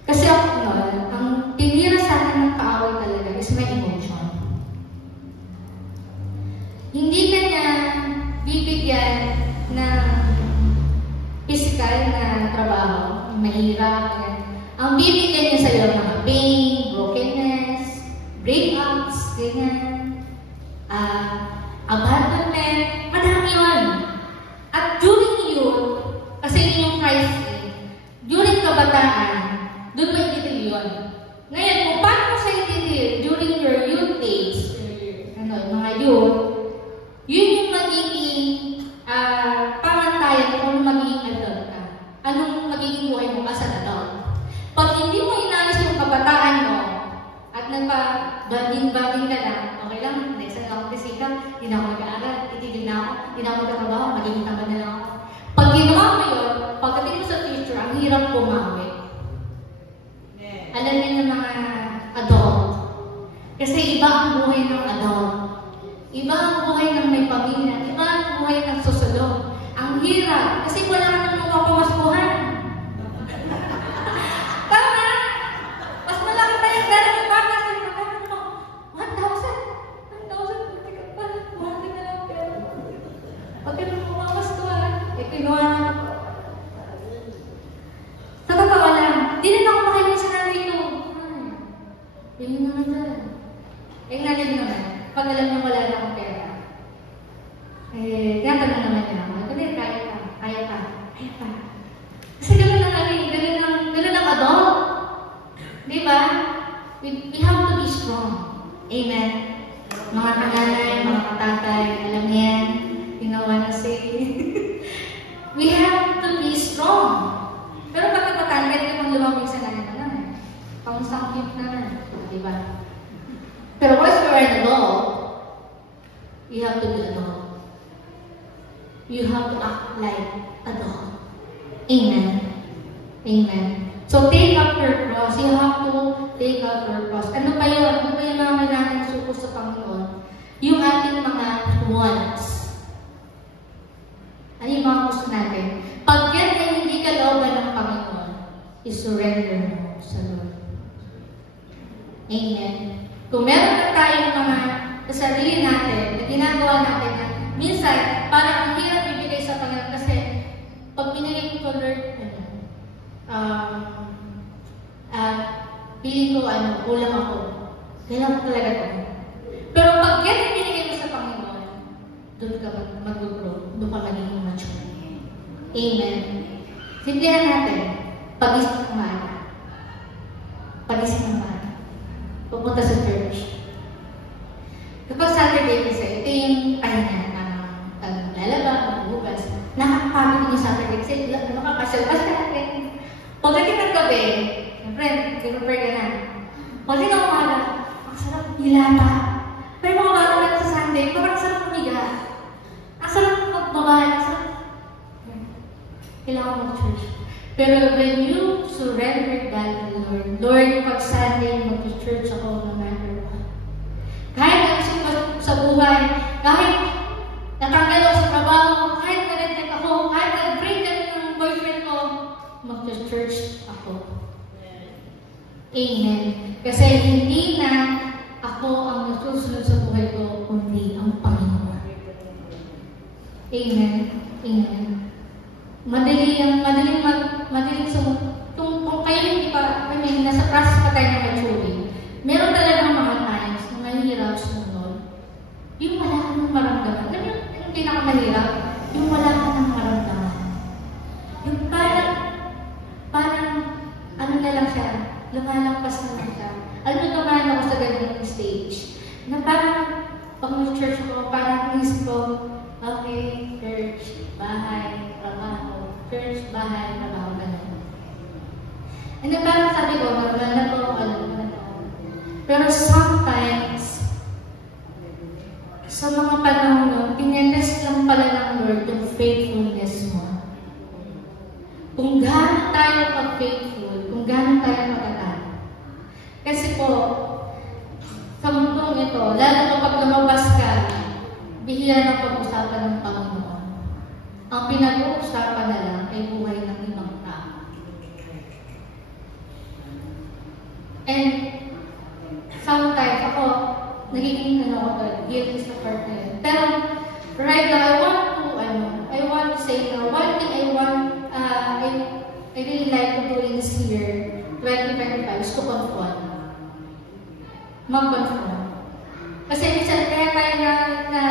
Kasi ako noon, ang tinira sa akin ng kaaway talaga is my emotion. Hindi ka niya bibigyan ng physical na trabaho, mahirap. Ang bibigyan niya sa'yo mga pain, brokenness, breakups, ganyan, abandonment, madami yun. At during yun, kasi yun yung crisis, during kabataan, doon may detail yun. Ngayon, kung paano mo sa detail during your youth days, mga youth, yun yung magiging pamantayan kung magiging adult ka. Anong magiging buhay mo as an adult. Pag hindi mo inalis yung kabataan mo, at nagpa-banding-banding ka na, okay lang, next na ako kasi ka, hindi na ako mag-aaral, itigil na ako, hindi na ako magkatrabaho, magiging tama na lang ako. Pag ginawa mo yun, pagdating mo sa future, ang hirap bumawi. Alam niyo ng mga adult. Kasi iba ang buhay ng adult. Iba ang buhay ng may pamilya. Iba ang buhay ng susunod. Ang hirap. Kasi wala ka nang mapamaskuhan. Tama! Mas malaki tayo pera ng baka. 1,000. 1,000. Mahal na lang pera. Pag ka nang mapamaskuhan, kinuha na ako. Sa totoo lang, di rin ako makinig sa nanay ko. Yun naman dyan. Nanay naman. Pag alam niyo wala na akong pera, tinatanong naman niya ako, kaya pa. Kasi gano'n lang kami, gano'n ang adult. Di ba? We have to be strong. Amen. Mga kananay, mga katatay, alam niyan, you know what I say. We have to be strong. Pero pag kapatan, ganito yung lumamig sa nanay naman. Pang-samgyup naman. Di ba? Pero once you're an adult, you have to be adult. You have to act like adult. Amen. Amen. So take up your cross. You have to take up your cross. Ano pa yun? Ano pa yung mga kailangan suko sa Panginoon? Yung ating mga wants. Ano yung mga gusto natin? Pag yan ay hindi kalooban ng Panginoon, i-surrender mo sa Lord. Amen. Kung meron na tayong mga sa sarili natin na ginagawa natin na minsan, parang ang hirap ibigay sa Panginoon kasi pag binigay ko Lord, feeling ko, kulang ako. Kailangan ko talaga ito. Pero pag yan binigay mo sa Panginoon, doon ka mag-grow, doon ka magiging mature. Amen. Sindihan natin, pag-isip ng maaga. Pag-isip ng maaga. Pupunta sa church. Kapag Saturday kasi, ito yung pahinga ng lalaba, magbubugas. Nakakapagod yung Saturday kasi makakasyal-pasyal natin. Pagdating ng gabi, siyempre, prepare ka na. Pagdating ng umaga, ang sarap nilata. Pero mga bago lang sa Sunday, parang sarap umiga. Ang sarap magbabahan, ang sarap. Kailangan mag-church. Pero when you surrender that to the Lord, Lord, pag Sunday, mag-church ako no matter what. Kahit ang sa buhay, kahit mag-church ako. Amen. Kasi hindi na ako ang nasusunod sa buhay ko, kundi ang Panginoon. Amen. Amen. Madaling kung kayo hindi pa, nasa process pa tayo ng maturing, meron talagang mga times na mahirap sumunod. Yung wala ka ng maramdaman. Alam mo yung pinakamahirap? Yung wala ka ng maramdaman. Yung parang, ano na lang siya, lumalampas na lang siya. Alam mo, tumahan ako sa ganyan stage. Na parang, pag mag-church ako, parang inisip ko, okay, church, bahay, trabaho. Church, bahay, trabaho, gano'n. And then parang sabi ko, maganda ko, alam mo. Pero sometimes, sa mga panahon nun, pinetest lang pala ng Lord yung faithfulness mo. Kung gaano tayo ka-faithful, kung gaano tayo matagal. Kasi po, sa mundong ito, lalo kapag lumabas ka, bihira ng pag-usapan ng Panginoon. Ang pinag-uusapan na lang ay buhay ng ibang tao. And sometimes ako, nagiging guilty sa part na yun. Pero right now, I want to say na one thing I really like to do in this year, 2025, is to confront. Mag-confront. Kasi minsan, kaya tayo na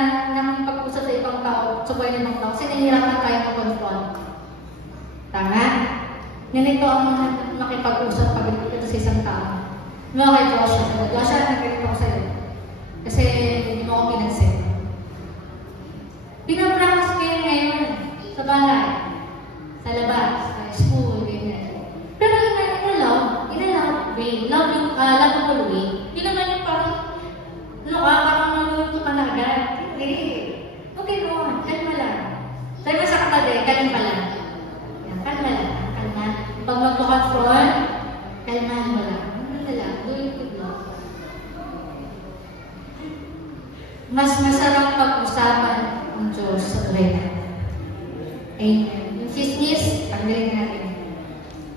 pag-usap sa ibang tao, sa buhay ng ibang tao, kasi nahihirapan tayo mag-confront. Tama? Ganito ang makipag-usap pag ito sa isang tao. Mga kay Joshua, nagkakita ko sa'yo. Kasi hindi mo ako pinansin. Pinapractice ko yun ngayon sa bahay, sa labas, sa school, ganyan. Pero in a love way, lovable way. Hindi naman yung parang, parang maluto ka na agad. Okay, no, kalma lang. Sabi mo sa katabi, kalma lang. Yan, kalma lang, kalma. Pag mag-confront, kalmahan mo lang. Do it with love. Mas masarap pag-usapan ang Diyos sa buhay natin. Amen. Yung chismis, tanggalin natin.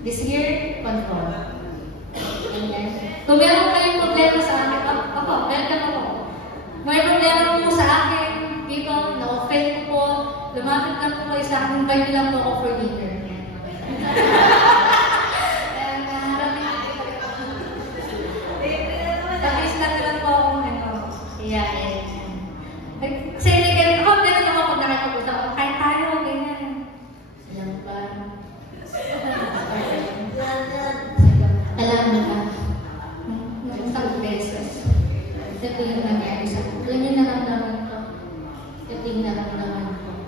This year, control. Amen. Kung meron kayong problema sa akin, ako, welcome ako. May problema mo sa akin, dito, na-offend po, lumapit lang po kayo sa akin, invite lang po ako for dinner. Tapos lang po akong kasi ganyan ako, ganyan ako pag nakikipag-usap ako, kahit tayo, ganyan. Alam ba? Alam mo ba? Isang beses. Ito yung nangyari sa akin. Alam yung naramdaman ko. Ito yung naramdaman ko.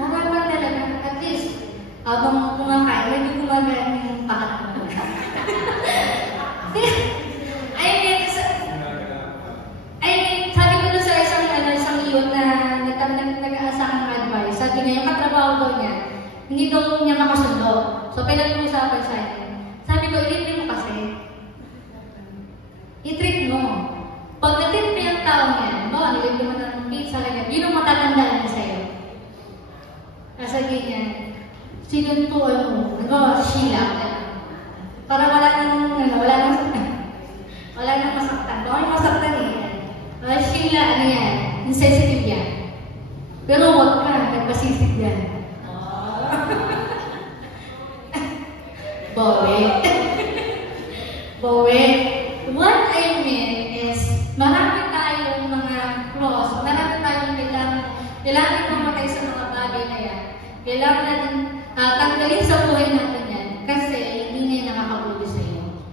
Narapan talaga, at least, habang kumakain, hindi kumagana yung pakatama. Sabi ko doon sa isang iyon na nag-aasahan ng advice, sabi niya, yung katrabaho daw niya, hindi daw niya makasundo. So, pinag-uusapan sa akin. Sabi ko, i-treat mo kasi. I-treat mo. Pag na-treat mo yung tao niya, nilagyan mo ng pizza, yun ang matatandaan niya sa'yo. Sabi niya, sino ito, Sheila. Para wala nang masaktan. Baka yung masaktan eh. Sheila, ano yan? Insensitive yan. Pero huwag ka, nagpasisip yan. Bowe. What I mean is, marami tayong mga cross, marami tayong kailangan mamatay sa mga bagay na yan. Kailangan natin tanggalin sa buhay natin yan kasi hindi nga nakakabuti sa iyo.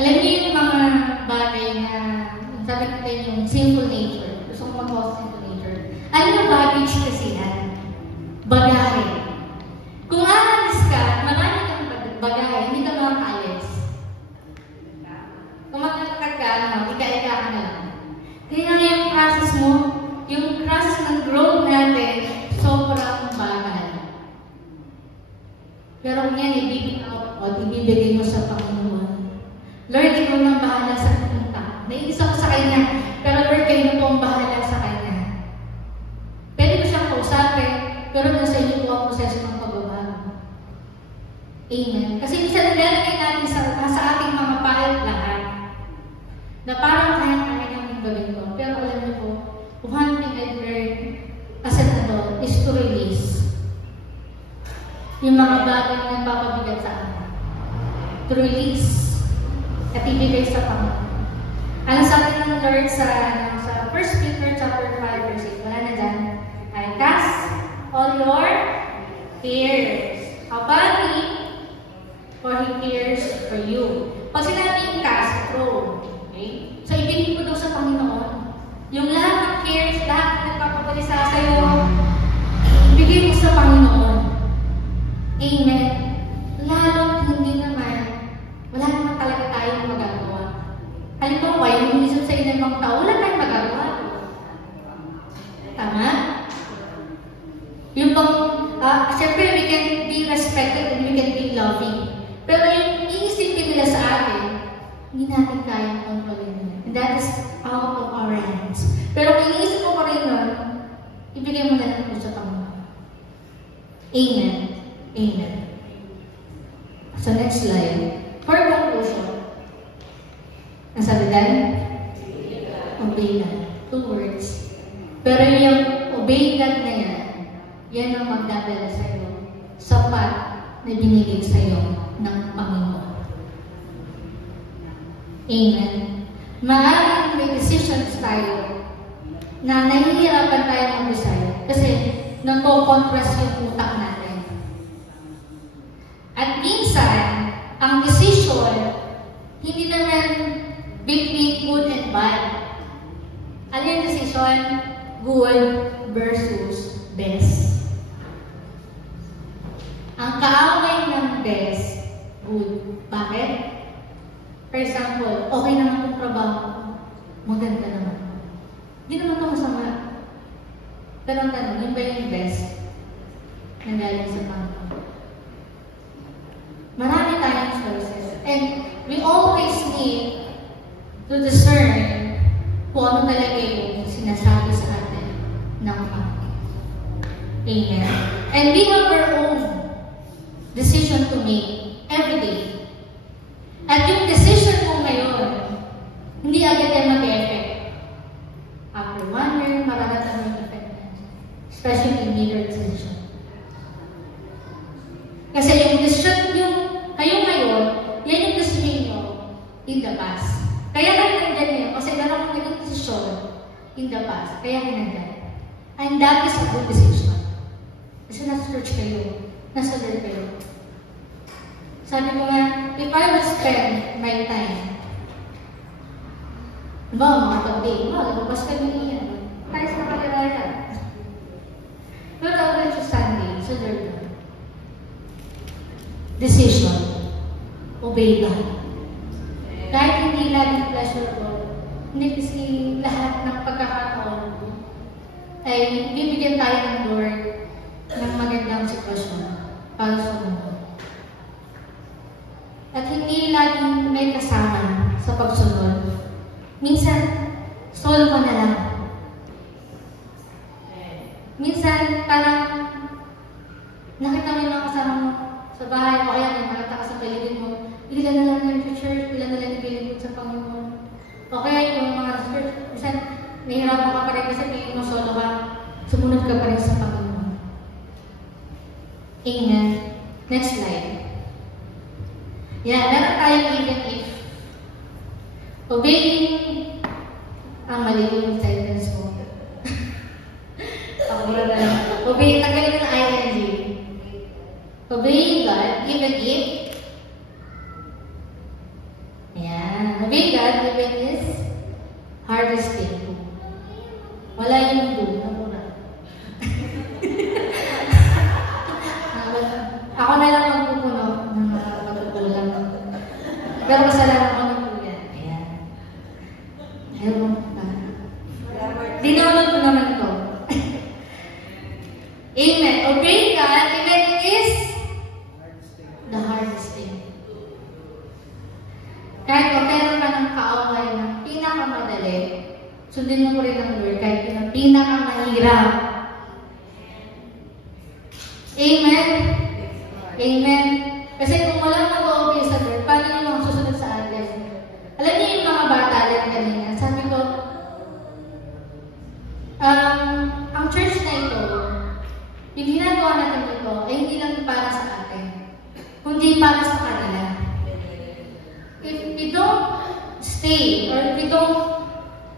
Alam niyo yung mga bagay na sabi natin yung sinful nature. Gusto kong mag-host sinful nature. Alam mo, baggage kasi yan. Bagahe. Kung aalis ka, marami kang bagahe, hindi ka makakaalis. Kung magkakag ka, ika-ika ka na lang. Kaya nga yung process mo, yung process ng growth natin, sobrang bagal. Pero kung yan, ibibigay mo at ibibigay mo sa Panginoon. Lord, ikaw nang bahala sa pupunta. Nainis ako sa Kanya, pero Lord, kayo na po ang bahala sa Kanya. Pwede mo siyang kausapin, Amen. Kasi minsan nilagay natin sa ating mga palit lahat na parang kaya namin gawin ko. Pero alam niyo po, one thing I've learned as an adult is to release yung mga bagay na nagpapabigat sa akin. To release at ibigay sa Panginoon. Ano sabi ng Lord sa 1 Peter chapter 5 verse 8? Wala na dyan. I cast all your cares upon Him, for He cares for you. Pag sinabing cast, throw. Okay? So, ibigay mo daw sa Panginoon. Yung lahat ng cares, lahat ng nagpapabalisa sa'yo, ibigay mo sa Panginoon. Amen. Lalo hindi naman, wala naman talaga tayong magagawa. Halimbawa, yung minsan sa inang tao, wala tayong magagawa. Tama? Yung bang, siyempre, we can be respected and we can be loving. Pero yung iisipin nila sa atin, hindi natin kayang kontrolin. And that is out of our hands. Pero kung iniisip mo pa rin nun, ibigay mo na lang po sa Panginoon. Amen. Amen. So next slide. For conclusion, ang sabi dahil, obey God. 2 words. Pero yung obey God na yan ang magdadala sa iyo sapat na binigay sa iyo ng Panginoon. Amen. Maaaring may decisions tayo na nahihirapan tayo mag-decide kasi nagko-contrast yung utak natin. At minsan, ang decision hindi naman between good and bad. Ano yung decision? Good versus best. Ang kaaway ng best, good. Bakit? For example, okay naman itong trabaho. Maganda naman. Hindi naman ito masama. Pero ang tanong, yun ba yung best na galing sa Panginoon? Marami tayong choices. And we always need to discern kung ano talaga yung sinasabi sa atin ng Panginoon. Amen. And we have our own decision to make every day. At yung decision mo ngayon, hindi agad yan mag-effect. After 1 year, mararatan mo yung effect na. Especially in major decision. Kasi yung decision, kayo ngayon, yan yung decision nyo in the past. Kaya kayo nandyan ngayon, kasi meron kong naging decision in the past. Kaya kayo nandyan. And that is a good decision. Kasi nasa church kayo, nasa Lord kayo. Sabi ko nga, if I would spend my time, mga pag-day, lumabas kami niyan. Tayo sa kapalalayan. Pero ako sa Sunday, sa Lord. Decision. Obey God. Kahit hindi laging pleasurable, hindi kasi lahat ng pagkakataon ay bibigyan tayo ng Lord ng magandang sitwasyon para sa mundo. At hindi laging may kasama sa pagsunod. Minsan, solo mo na lang. Minsan, parang nakita mo yung mga kasama mo sa bahay mo, kaya may makita ka sa paligid mo, ilan na lang ng church, ilan na lang nililipod sa Panginoon. O kaya yung mga church, minsan, nahihirapan ka pa rin kasi tingin mo solo ka, sumunod ka pa rin sa Panginoon. Amen. Next slide. Yan, meron tayong even if obeying ang mali yung sentence mo. Pakura na lang. Obeying, tagalin ng ING. Obeying God, even if yan. Obeying God, even is hardest thing. Wala yung do. Pakura. Ako na lang magpupuno ng mga pagkukulang. Pero kasalanan ko ng kuya. Ayan. Ewan ka. Dinulog ko naman ito. Amen. Obey God, even it is the hardest thing. Kahit meron ka ng kaaway ng pinakamadali, sundin mo rin ang Lord kahit yung pinakamahirap. Amen. Amen. Kasi yung ginagawa natin ito ay hindi lang para sa atin, kundi para sa kanila. If we don't stay or if we don't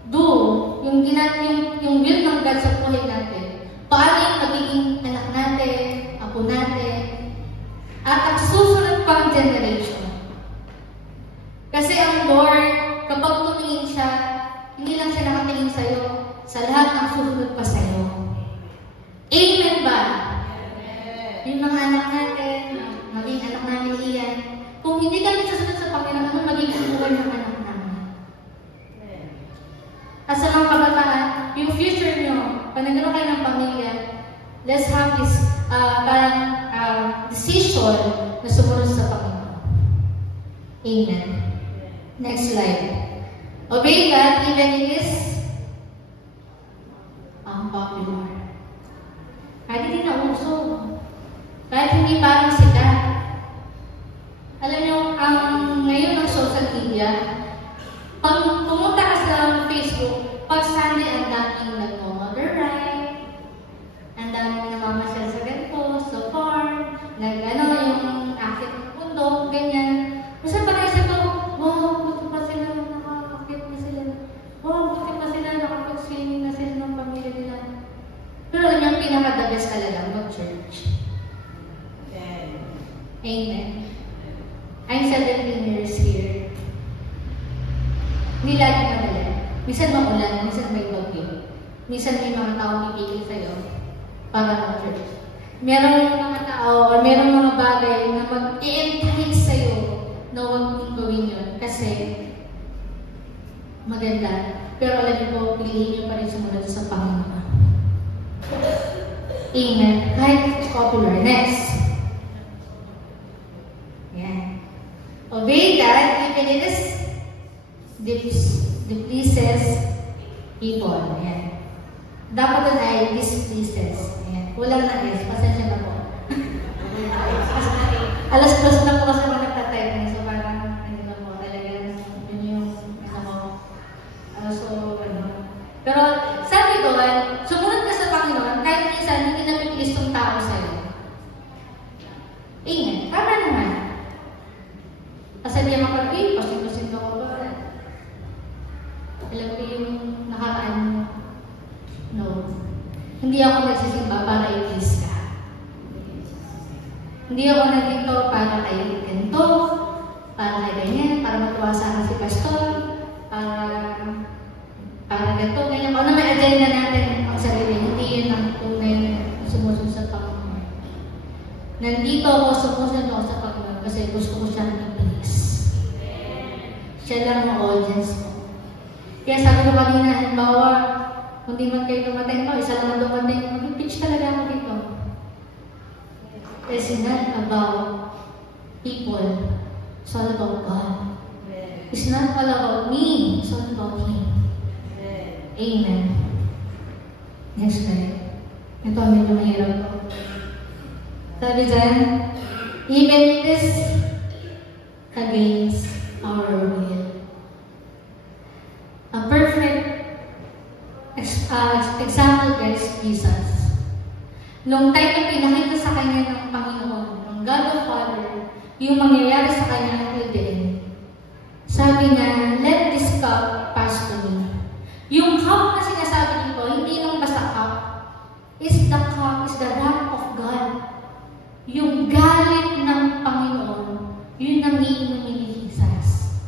do yung will ng God sa buhay natin, paano yung magiging anak natin, apo natin, at susunod pang generation. Kasi ang Lord, kapag tumingin siya, hindi lang siya nakatingin sa'yo, sa lahat ng susunod pa sa'yo. Amen ba? Amen. Yung mga anak natin, maging anak namin iyan, kung hindi kami susunod sa Panginoon, ano magiging buhay ng anak namin? At sa mga kabataan, yung future nyo, pag nagkaroon kayo ng pamilya, let's have this decision na sumunod sa Panginoon. Amen. Next slide. Obey God even it is unpopular. Kahit hindi na uso. Kahit hindi parang sikat. Alam niyo, ngayon ng social media, pag pumunta ka sa Facebook, pag Sunday ang daming nag-mother ride, ang daming namamasyal sa ganito, sa farm, yung akit ng mundo, ganyan. Kasi parang isa to, wow, buti pa sila nakakakit na sila. Wow, buti pa sila nakapag-swimming na sila ng pamilya nila. Pero alam niyo, ang pinaka-the best talaga, mag-church. Amen. I'm 17 years here. Hindi lagi madali. Minsan magulan, minsan may bagyo. Minsan may mga tao pipigil sa'yo para mag-church. Merong mga tao o merong mga bagay na mag-i-encourage sa'yo na huwag mong gawin yun kasi maganda. Pero alam niyo po, piliin niyo pa rin sumunod sa Panginoon. Amen. Kahit popular. Next. Yan. Obey God even it is displeases people. Yan. Dapat doon ay displeases. Yan. Kulang na is. Pasensya na po. Alas 2 na po kasi ako nagtatype. So parang, ano na po, talaga, yun yung, Pero sabi ko, sumunod ka sa Panginoon, kahit minsan hindi na pipilis tong tao sa'yo. Amen. Tama naman. Kasi di makapag-i, pasin-pasin ka ko ba? Alam ko yung nakaraan mo. No. Hindi ako nagsisimba para i-please ka. Hindi ako nandito para kay ganito, para kay ganyan, para matuwa sa akin si pastor, para ganito, ganyan. Kung ano may agenda natin ang sarili, hindi yun ang tunay na sumusunod sa Panginoon. Nandito ako, sumusunod ako sa Panginoon kasi gusto ko siyang i-please. Siya lang ang audience ko. Kaya sabi ko kanina, halimbawa, kung di man kayo dumating mo, isa lang ang dumating, mag-pitch talaga ako dito. It's not about people. It's all about God. It's not all about me. It's all about Him. Amen. Next slide. Ito, medyo mahirap ko. Sabi dyan, even it is against our will. A perfect example is Jesus. Nung time na pinakita sa kanya ng Panginoon, ng God the Father, yung mangyayari sa kanya ng Eden, sabi niya, let this cup pass to me. Yung cup na sinasabi nito, hindi lang basta cup. Is the cup, is the wrath of God. Yung galit ng Panginoon, yun ang iinumin ni Jesus.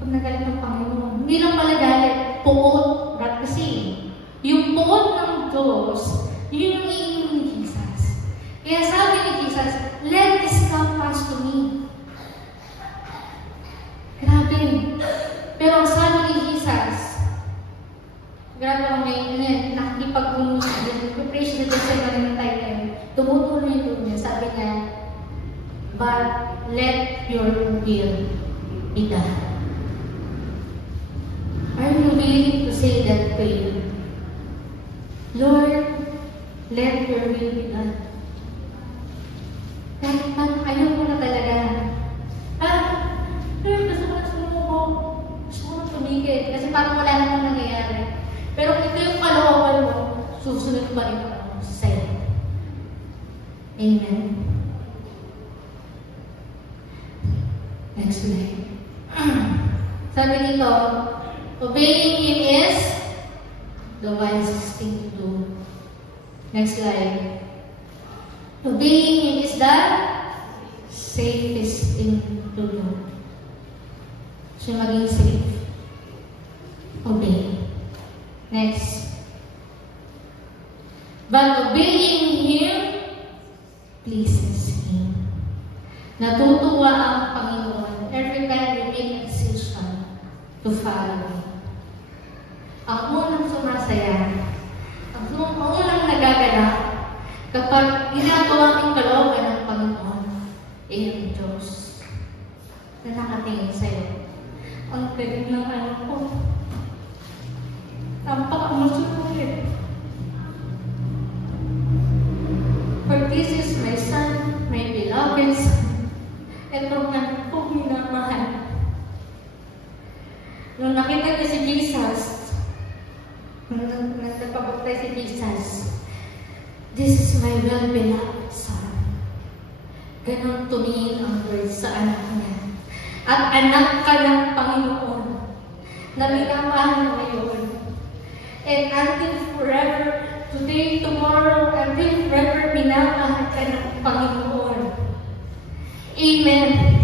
Pag nagalit ng Panginoon, hindi lang pala galit, puot, wrath kasi. Yung puot ng Diyos, yun yung iinumin ni Jesus. Kaya sabi ni Jesus, let this cup pass to me. Grabe. Pero ang sabi ni Jesus, grabe ang may nakikipag-uno siya. Nag-praise na Diyos sa mga title. Tumutuloy ito niya. Sabi niya, but let your will be done. Are you willing to say that prayer? Lord, let your will be done. Kahit ayaw ko na talaga. Lord, gusto ko na sumuko. Gusto ko na tumigil. Kasi parang wala namang nangyayari. Pero ito yung kalooban mo. susunod pa rin ako sa'yo. Amen. Next slide. Sabi nito, obeying Him is the wisest thing to do. Next slide. Obeying Him is the safest thing to do. So, maging safe. Obey. Next. But obeying Him pleases Him. Natutuwa ang Panginoon every time we make a decision to follow Him. Ang unang sumasaya, ang unang nagaganap kapag ginagawa ang kalooban ng Panginoon, ang Diyos na nakatingin sa'yo. Ang galing ng ano ko. Napakamusulit. For this is my Son, my beloved Son. Ito nga po minamahal. Nung nakita ko si Jesus, nung nagpapagtay si Jesus, this is my well-beloved Son. Ganon tumingin ang Lord sa anak niya. At anak ka ng Panginoon na minamahal ngayon. And until forever, today, tomorrow, until forever, minamahal ka ng Panginoon. Amen.